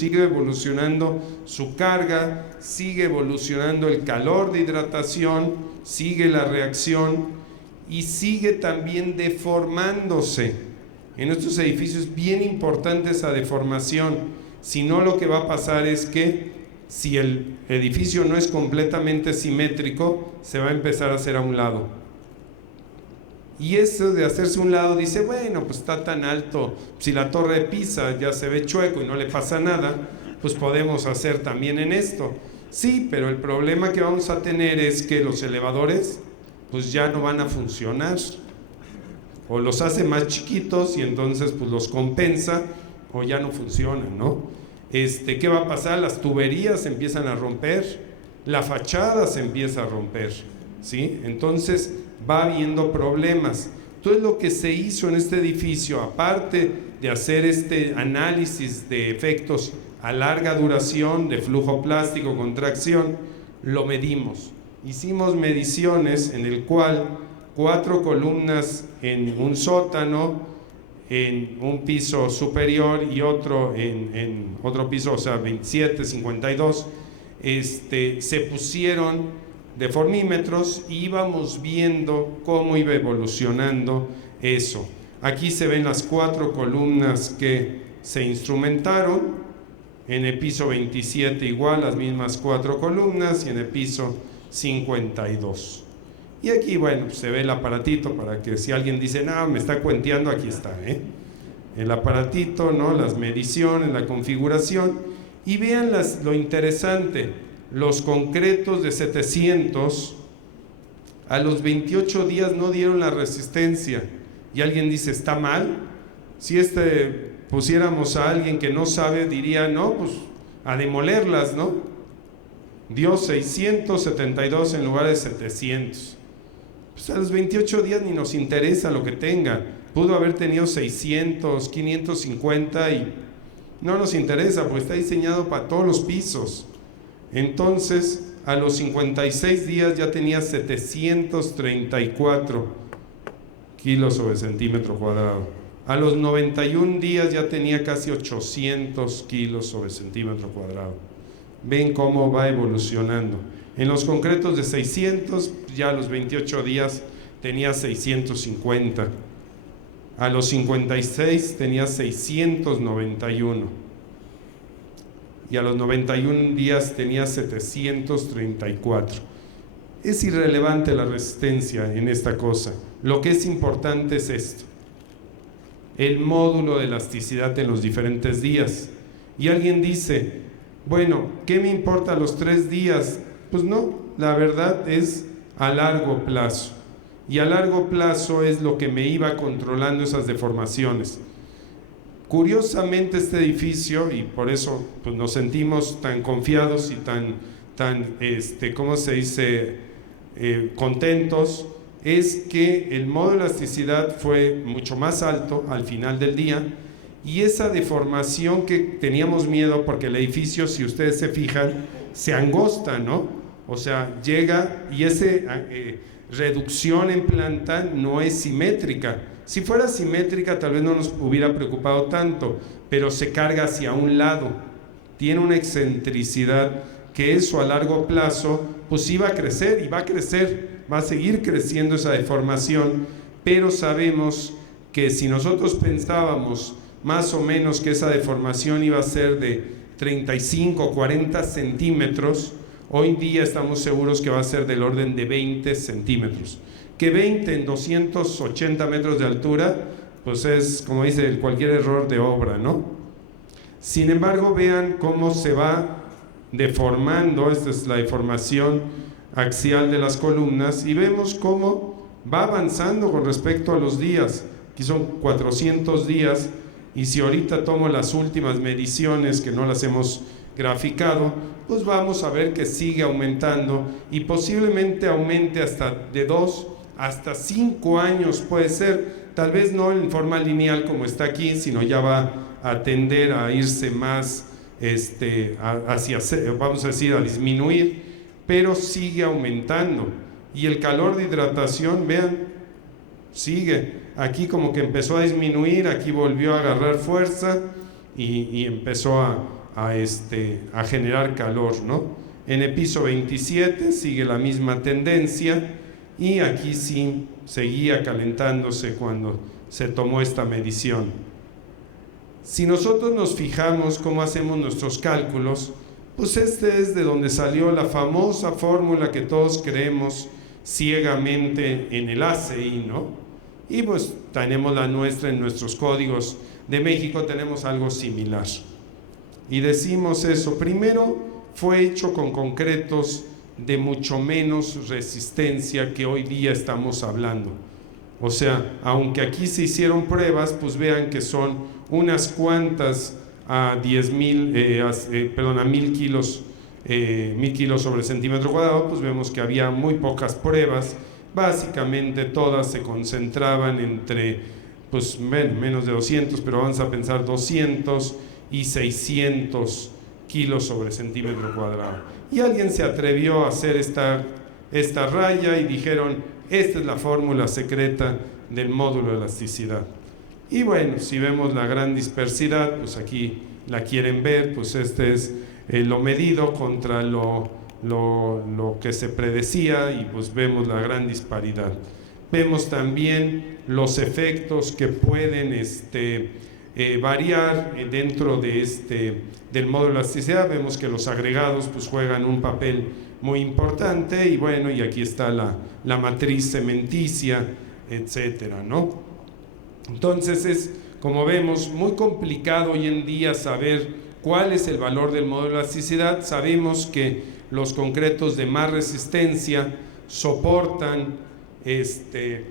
su carga, sigue evolucionando el calor de hidratación, sigue la reacción y sigue también deformándose. En estos edificios es bien importante esa deformación, si no lo que va a pasar es que si el edificio no es completamente simétrico, se va a empezar a hacer a un lado. Y eso de hacerse a un lado dice, bueno, pues está tan alto, si la torre de Pisa ya se ve chueco y no le pasa nada, pues podemos hacer también en esto. Sí, pero el problema que vamos a tener es que los elevadores pues ya no van a funcionar, o los hace más chiquitos y entonces pues los compensa, o ya no funcionan, ¿no? ¿Qué va a pasar? Las tuberías se empiezan a romper, la fachada se empieza a romper, ¿sí? Entonces va habiendo problemas. Entonces lo que se hizo en este edificio, aparte de hacer este análisis de efectos a larga duración, de flujo plástico, contracción, lo medimos. Hicimos mediciones en el cual 4 columnas en un sótano, en un piso superior y otro en otro piso, o sea 27, 52, se pusieron deformímetros y íbamos viendo cómo iba evolucionando eso. Aquí se ven las 4 columnas que se instrumentaron, en el piso 27 igual las mismas 4 columnas y en el piso 52. Y aquí, bueno, se ve el aparatito para que si alguien dice, no, me está cuenteando, aquí está, el aparatito, ¿no? Las mediciones, la configuración, y vean lo interesante, los concretos de 700 a los 28 días no dieron la resistencia, y alguien dice, ¿está mal? Si pusiéramos a alguien que no sabe, diría, no, pues a demolerlas, ¿no? Dio 672 en lugar de 700. Pues a los 28 días ni nos interesa lo que tenga. Pudo haber tenido 600, 550 y no nos interesa porque está diseñado para todos los pisos. Entonces, a los 56 días ya tenía 734 kilos sobre centímetro cuadrado. A los 91 días ya tenía casi 800 kilos sobre centímetro cuadrado. Ven cómo va evolucionando. En los concretos de 600, ya a los 28 días tenía 650. A los 56 tenía 691. Y a los 91 días tenía 734. Es irrelevante la resistencia en esta cosa. Lo que es importante es esto: el módulo de elasticidad en los diferentes días. Y alguien dice, bueno, ¿qué me importa los 3 días? Pues no, la verdad es a largo plazo. Y a largo plazo es lo que me iba controlando esas deformaciones. Curiosamente este edificio, y por eso pues, nos sentimos tan confiados y tan ¿cómo se dice? Contentos, es que el módulo de elasticidad fue mucho más alto al final del día, y esa deformación que teníamos miedo, porque el edificio, si ustedes se fijan, se angosta, ¿no? O sea, llega y esa reducción en planta no es simétrica. Si fuera simétrica tal vez no nos hubiera preocupado tanto, pero se carga hacia un lado, tiene una excentricidad que eso a largo plazo pues iba a crecer y va a crecer, va a seguir creciendo esa deformación, pero sabemos que si nosotros pensábamos más o menos que esa deformación iba a ser de 35 o 40 centímetros, hoy día estamos seguros que va a ser del orden de 20 centímetros. Que 20 en 280 metros de altura, pues es, como dice, cualquier error de obra, ¿no? Sin embargo, vean cómo se va deformando. Esta es la deformación axial de las columnas y vemos cómo va avanzando con respecto a los días. Aquí son 400 días y si ahorita tomo las últimas mediciones que no las hemos graficado, pues vamos a ver que sigue aumentando y posiblemente aumente hasta de 2 hasta 5 años puede ser, tal vez no en forma lineal como está aquí, sino ya va a tender a irse más hacia, vamos a decir, a disminuir, pero sigue aumentando. Y el calor de hidratación, vean, sigue. Aquí como que empezó a disminuir, aquí volvió a agarrar fuerza y empezó a generar calor, ¿no? En el piso 27 sigue la misma tendencia y aquí sí seguía calentándose cuando se tomó esta medición. Si nosotros nos fijamos cómo hacemos nuestros cálculos, pues este es de donde salió la famosa fórmula que todos creemos ciegamente en el ACI, ¿no? Y pues tenemos la nuestra en nuestros códigos de México, tenemos algo similar. Y decimos eso, primero fue hecho con concretos de mucho menos resistencia que hoy día estamos hablando. O sea, aunque aquí se hicieron pruebas, pues vean que son unas cuantas a 1000 kilos, 1000 kilos sobre centímetro cuadrado, pues vemos que había muy pocas pruebas. Básicamente todas se concentraban entre, pues menos de 200, pero vamos a pensar 200 y 600 kilos sobre centímetro cuadrado. Y alguien se atrevió a hacer esta raya y dijeron, esta es la fórmula secreta del módulo de elasticidad. Y bueno, si vemos la gran dispersidad, pues aquí la quieren ver, pues este es lo medido contra lo que se predecía y pues vemos la gran disparidad. Vemos también los efectos que pueden variar dentro del módulo de elasticidad. Vemos que los agregados pues juegan un papel muy importante y bueno, y aquí está la matriz cementicia, etcétera, ¿no? Entonces es, como vemos, muy complicado hoy en día saber cuál es el valor del módulo de elasticidad. Sabemos que los concretos de más resistencia soportan que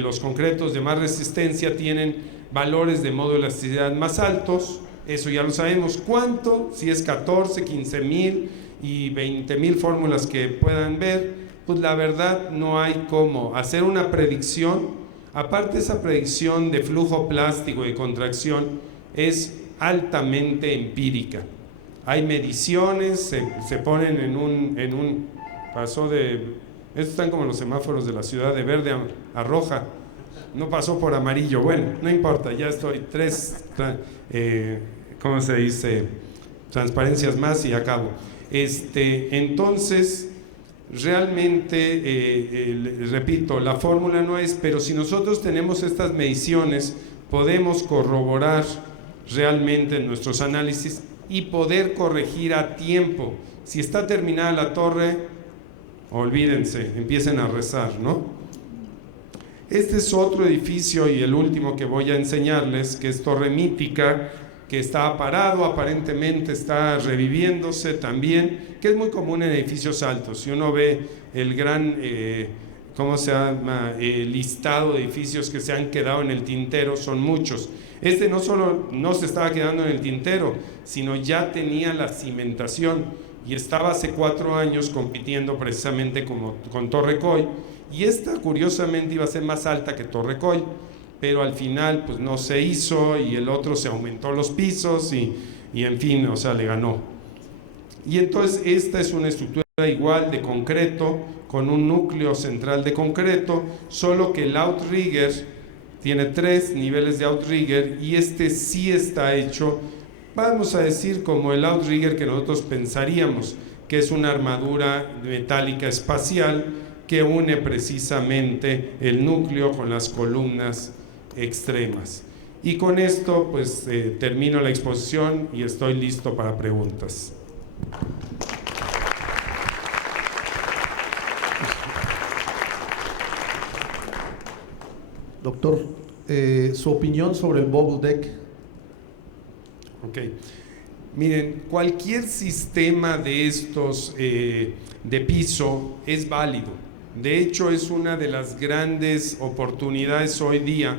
los concretos de más resistencia tienen valores de módulo de elasticidad más altos. Eso ya lo sabemos. ¿Cuánto? Si es 14, 15 mil y 20 mil fórmulas que puedan ver, pues la verdad no hay cómo hacer una predicción. Aparte, esa predicción de flujo plástico y contracción es altamente empírica. Hay mediciones, se ponen en un pasó de, estos están como los semáforos de la ciudad, de verde a roja, no pasó por amarillo. Bueno, no importa, ya estoy 3 ¿cómo se dice? Transparencias más y acabo. Entonces realmente repito, la fórmula no es, pero si nosotros tenemos estas mediciones podemos corroborar realmente nuestros análisis y poder corregir a tiempo. Si está terminada la torre, olvídense, empiecen a rezar, ¿no? Este es otro edificio y el último que voy a enseñarles, que es Torre Mítica, que está parado, aparentemente está reviviéndose también, que es muy común en edificios altos. Si uno ve el gran, ¿cómo se llama?, listado de edificios que se han quedado en el tintero, son muchos. Este no solo no se estaba quedando en el tintero, sino ya tenía la cimentación y estaba hace 4 años compitiendo precisamente con Torre Coy, y esta curiosamente iba a ser más alta que Torre Coy, pero al final pues no se hizo y el otro se aumentó los pisos y en fin, o sea, le ganó. Y entonces esta es una estructura igual de concreto, con un núcleo central de concreto, solo que el outrigger tiene 3 niveles de outrigger y este sí está hecho, vamos a decir, como el outrigger que nosotros pensaríamos, que es una armadura metálica espacial que une precisamente el núcleo con las columnas extremas. Y con esto pues termino la exposición y estoy listo para preguntas. Doctor, su opinión sobre el bubble deck. Ok, miren, cualquier sistema de estos de piso es válido. De hecho, es una de las grandes oportunidades hoy día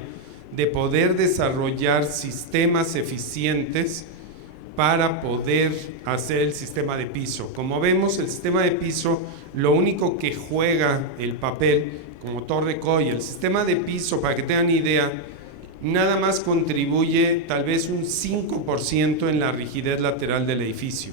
de poder desarrollar sistemas eficientes para poder hacer el sistema de piso. Como vemos, el sistema de piso, lo único que juega el papel, como Torre COI, el sistema de piso, para que tengan idea, nada más contribuye tal vez un 5% en la rigidez lateral del edificio.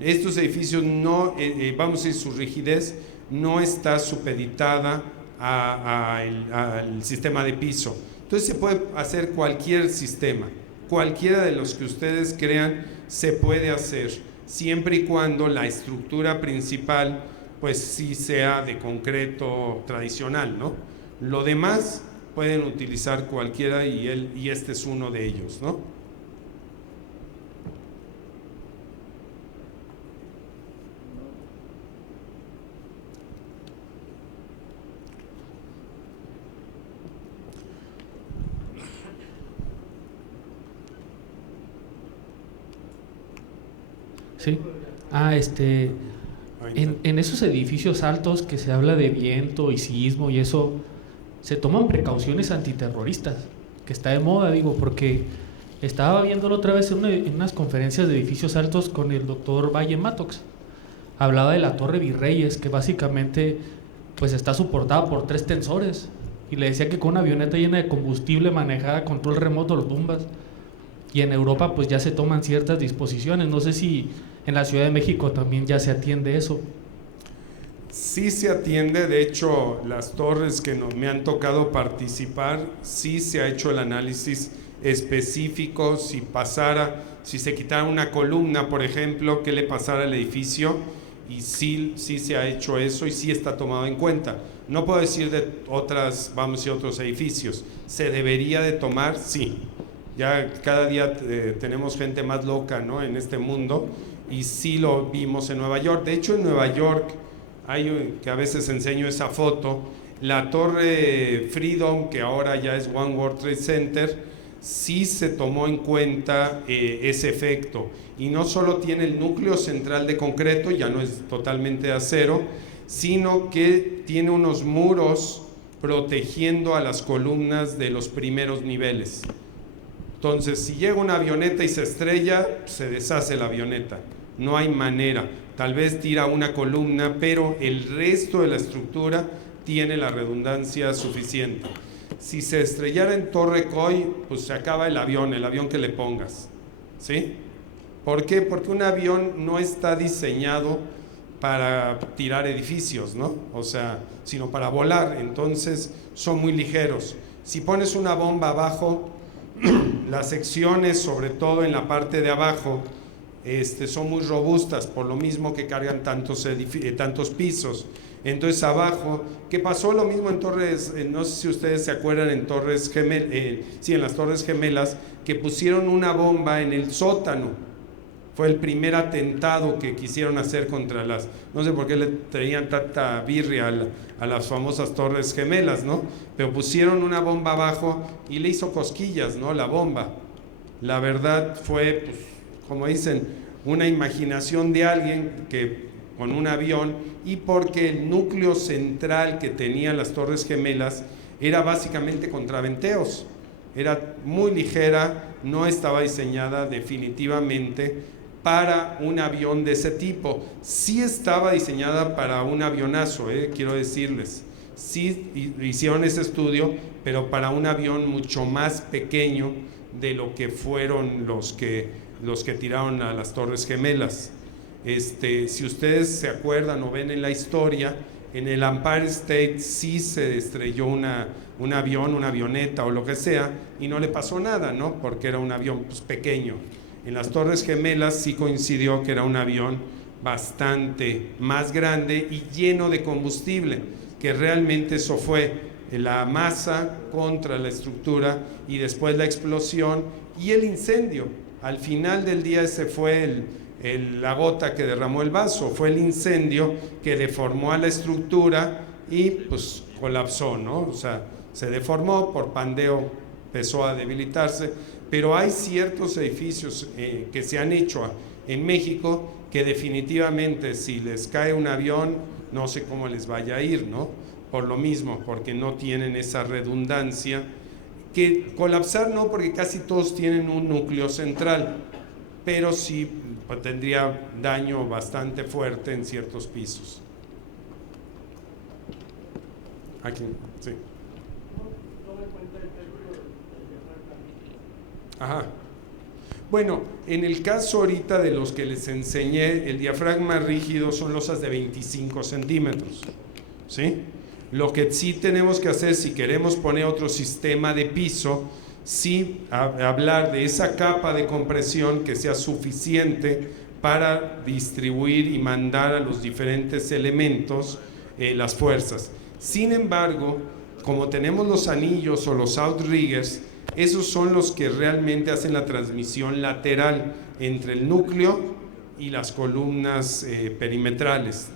Estos edificios no, vamos a decir, su rigidez no está supeditada al sistema de piso. Entonces se puede hacer cualquier sistema, cualquiera de los que ustedes crean se puede hacer, siempre y cuando la estructura principal pues sí sea de concreto tradicional, ¿no? Lo demás pueden utilizar cualquiera y este es uno de ellos, ¿no? Sí. En esos edificios altos que se habla de viento y sismo y eso, se toman precauciones antiterroristas, que está de moda, digo, porque estaba viéndolo otra vez en unas conferencias de edificios altos con el doctor Valle Matox. Hablaba de la Torre Virreyes, que básicamente pues está soportada por 3 tensores, y le decía que con una avioneta llena de combustible manejada a control remoto los tumbas. Y en Europa pues ya se toman ciertas disposiciones. No sé si en la Ciudad de México también ya se atiende eso. Sí se atiende, de hecho las torres que me han tocado participar, sí se ha hecho el análisis específico, si se quitara una columna, por ejemplo, qué le pasara al edificio, y sí se ha hecho eso y sí está tomado en cuenta. No puedo decir de otros edificios, se debería de tomar, sí. Ya cada día tenemos gente más loca, ¿no?, en este mundo, y sí lo vimos en Nueva York. De hecho, en Nueva York, que a veces enseño esa foto, la Torre Freedom, que ahora ya es One World Trade Center, sí se tomó en cuenta ese efecto. Y no solo tiene el núcleo central de concreto, ya no es totalmente de acero, sino que tiene unos muros protegiendo a las columnas de los primeros niveles. Entonces, si llega una avioneta y se estrella, se deshace la avioneta, no hay manera. Tal vez tira una columna, pero el resto de la estructura tiene la redundancia suficiente. Si se estrellara en Torre COI, pues se acaba el avión que le pongas, ¿sí? ¿Por qué? Porque un avión no está diseñado para tirar edificios, ¿no? O sea, sino para volar, entonces son muy ligeros. Si pones una bomba abajo, las secciones, sobre todo en la parte de abajo, son muy robustas, por lo mismo que cargan tantos pisos. Entonces abajo, ¿qué pasó? Lo mismo en Torres, no sé si ustedes se acuerdan, en las Torres Gemelas, que pusieron una bomba en el sótano. Fue el primer atentado que quisieron hacer contra no sé por qué le traían tanta birria a las famosas Torres Gemelas, ¿no? Pero pusieron una bomba abajo y le hizo cosquillas, ¿no?, la bomba. La verdad fue, pues, como dicen, una imaginación de alguien con un avión, y porque el núcleo central que tenían las Torres Gemelas era básicamente contraventeos. Era muy ligera, no estaba diseñada definitivamente para un avión de ese tipo. Sí estaba diseñada para un avionazo, quiero decirles. Sí hicieron ese estudio, pero para un avión mucho más pequeño de lo que fueron los que tiraron a las Torres Gemelas. Si ustedes se acuerdan o ven en la historia, en el Empire State sí se estrelló un avión, una avioneta o lo que sea, y no le pasó nada, ¿no?, porque era un avión, pues, pequeño. En las Torres Gemelas sí coincidió que era un avión bastante más grande y lleno de combustible, que realmente eso fue la masa contra la estructura y después la explosión y el incendio. Al final del día ese fue la gota que derramó el vaso, fue el incendio que deformó a la estructura y pues colapsó, ¿no? O sea, se deformó, por pandeo empezó a debilitarse, pero hay ciertos edificios que se han hecho en México que definitivamente si les cae un avión, no sé cómo les vaya a ir, ¿no? Por lo mismo, porque no tienen esa redundancia, que colapsar no, porque casi todos tienen un núcleo central, pero sí pues, tendría daño bastante fuerte en ciertos pisos. Aquí, sí. Ajá. Bueno, en el caso ahorita de los que les enseñé, el diafragma rígido son losas de 25 centímetros, ¿sí? Lo que sí tenemos que hacer, si queremos poner otro sistema de piso, sí hablar de esa capa de compresión que sea suficiente para distribuir y mandar a los diferentes elementos las fuerzas. Sin embargo, como tenemos los anillos o los outriggers, esos son los que realmente hacen la transmisión lateral entre el núcleo y las columnas perimetrales,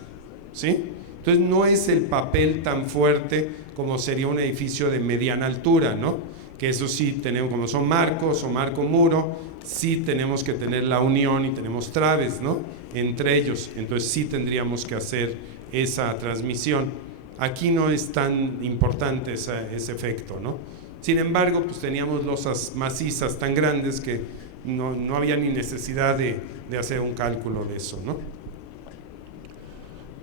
¿sí? Entonces no es el papel tan fuerte como sería un edificio de mediana altura, ¿no? Que eso sí tenemos, como son marcos o marco-muro, sí tenemos que tener la unión y tenemos traves, ¿no? Entre ellos, entonces sí tendríamos que hacer esa transmisión. Aquí no es tan importante ese efecto, ¿no? Sin embargo, pues teníamos losas macizas tan grandes que no había ni necesidad de hacer un cálculo de eso, ¿no?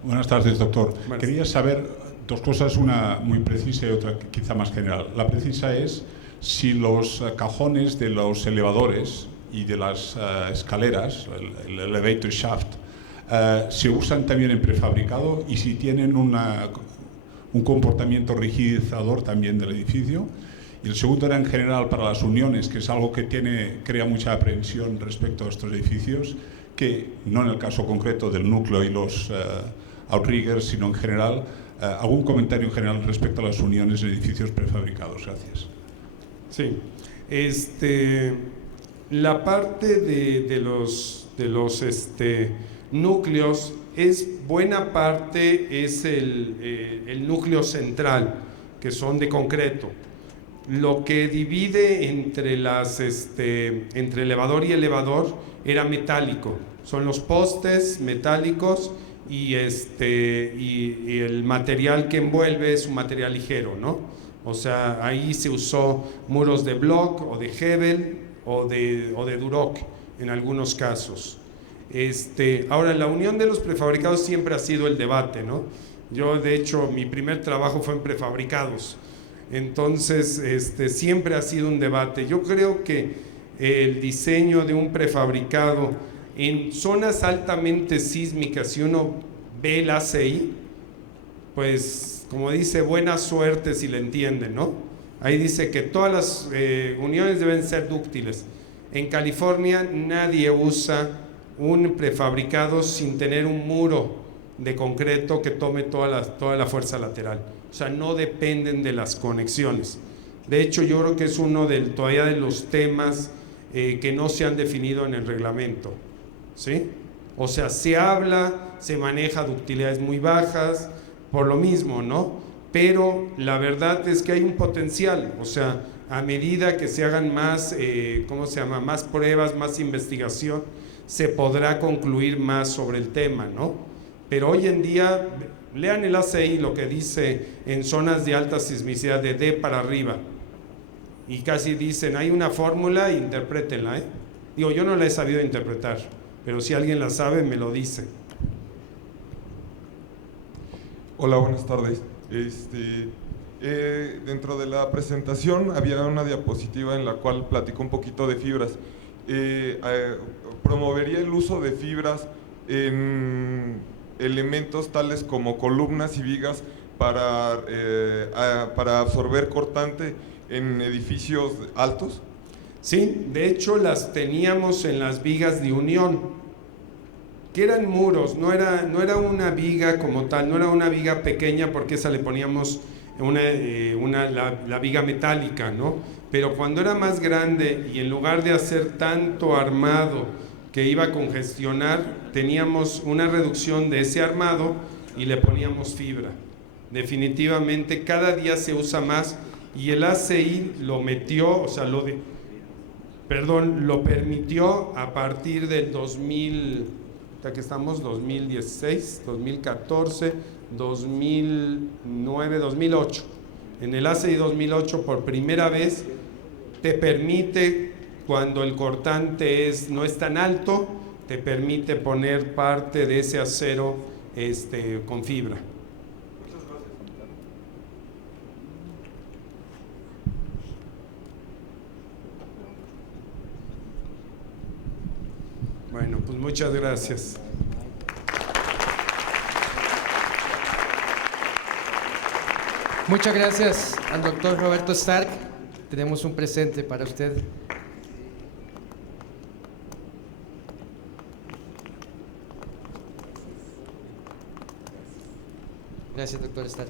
Buenas tardes, doctor. Buenas. Quería saber dos cosas, una muy precisa y otra quizá más general. La precisa es si los cajones de los elevadores y de las escaleras, el elevator shaft, se usan también en prefabricado y si tienen un comportamiento rigidizador también del edificio. Y el segundo era en general para las uniones, que es algo que crea mucha aprensión respecto a estos edificios, que no en el caso concreto del núcleo y los outriggers, sino en general, algún comentario en general respecto a las uniones de edificios prefabricados. Gracias. Sí, la parte de los núcleos es buena parte es el núcleo central, que son de concreto. Lo que divide entre elevador y elevador era metálico, son los postes metálicos y el material que envuelve es un material ligero, ¿no? O sea, ahí se usó muros de block o de Hebel o de Duroc en algunos casos. Ahora, la unión de los prefabricados siempre ha sido el debate, ¿no? Yo, de hecho, mi primer trabajo fue en prefabricados. Entonces, siempre ha sido un debate. Yo creo que el diseño de un prefabricado en zonas altamente sísmicas, si uno ve el ACI, pues, como dice, buena suerte si le entienden, ¿no? Ahí dice que todas las uniones deben ser dúctiles. En California nadie usa un prefabricado sin tener un muro de concreto que tome toda la fuerza lateral. O sea, no dependen de las conexiones. De hecho, yo creo que es uno todavía de los temas que no se han definido en el reglamento, ¿sí? O sea, se maneja ductilidades muy bajas, por lo mismo, ¿no? Pero la verdad es que hay un potencial, o sea, a medida que se hagan más, más pruebas, más investigación, se podrá concluir más sobre el tema, ¿no? Pero hoy en día, lean el ACI, lo que dice en zonas de alta sismicidad de D para arriba, y casi dicen, hay una fórmula, interprétenla, ¿eh? Digo, yo no la he sabido interpretar, pero si alguien la sabe, me lo dice. Hola, buenas tardes. Dentro de la presentación había una diapositiva en la cual platicó un poquito de fibras. Promovería el uso de fibras en elementos tales como columnas y vigas para absorber cortante en edificios altos. Sí, de hecho las teníamos en las vigas de unión, que eran muros, no era una viga como tal, no era una viga pequeña porque esa le poníamos la viga metálica, ¿no? Pero cuando era más grande y en lugar de hacer tanto armado que iba a congestionar, teníamos una reducción de ese armado y le poníamos fibra. Definitivamente cada día se usa más y el ACI lo metió, o sea, lo permitió a partir del 2000, ya que estamos, 2016, 2014, 2009, 2008. En el ACI 2008 por primera vez te permite cuando el cortante no es tan alto, te permite poner parte de ese acero con fibra. Bueno, pues muchas gracias. Muchas gracias al doctor Roberto Stark. Tenemos un presente para usted. Gracias, doctor Stark.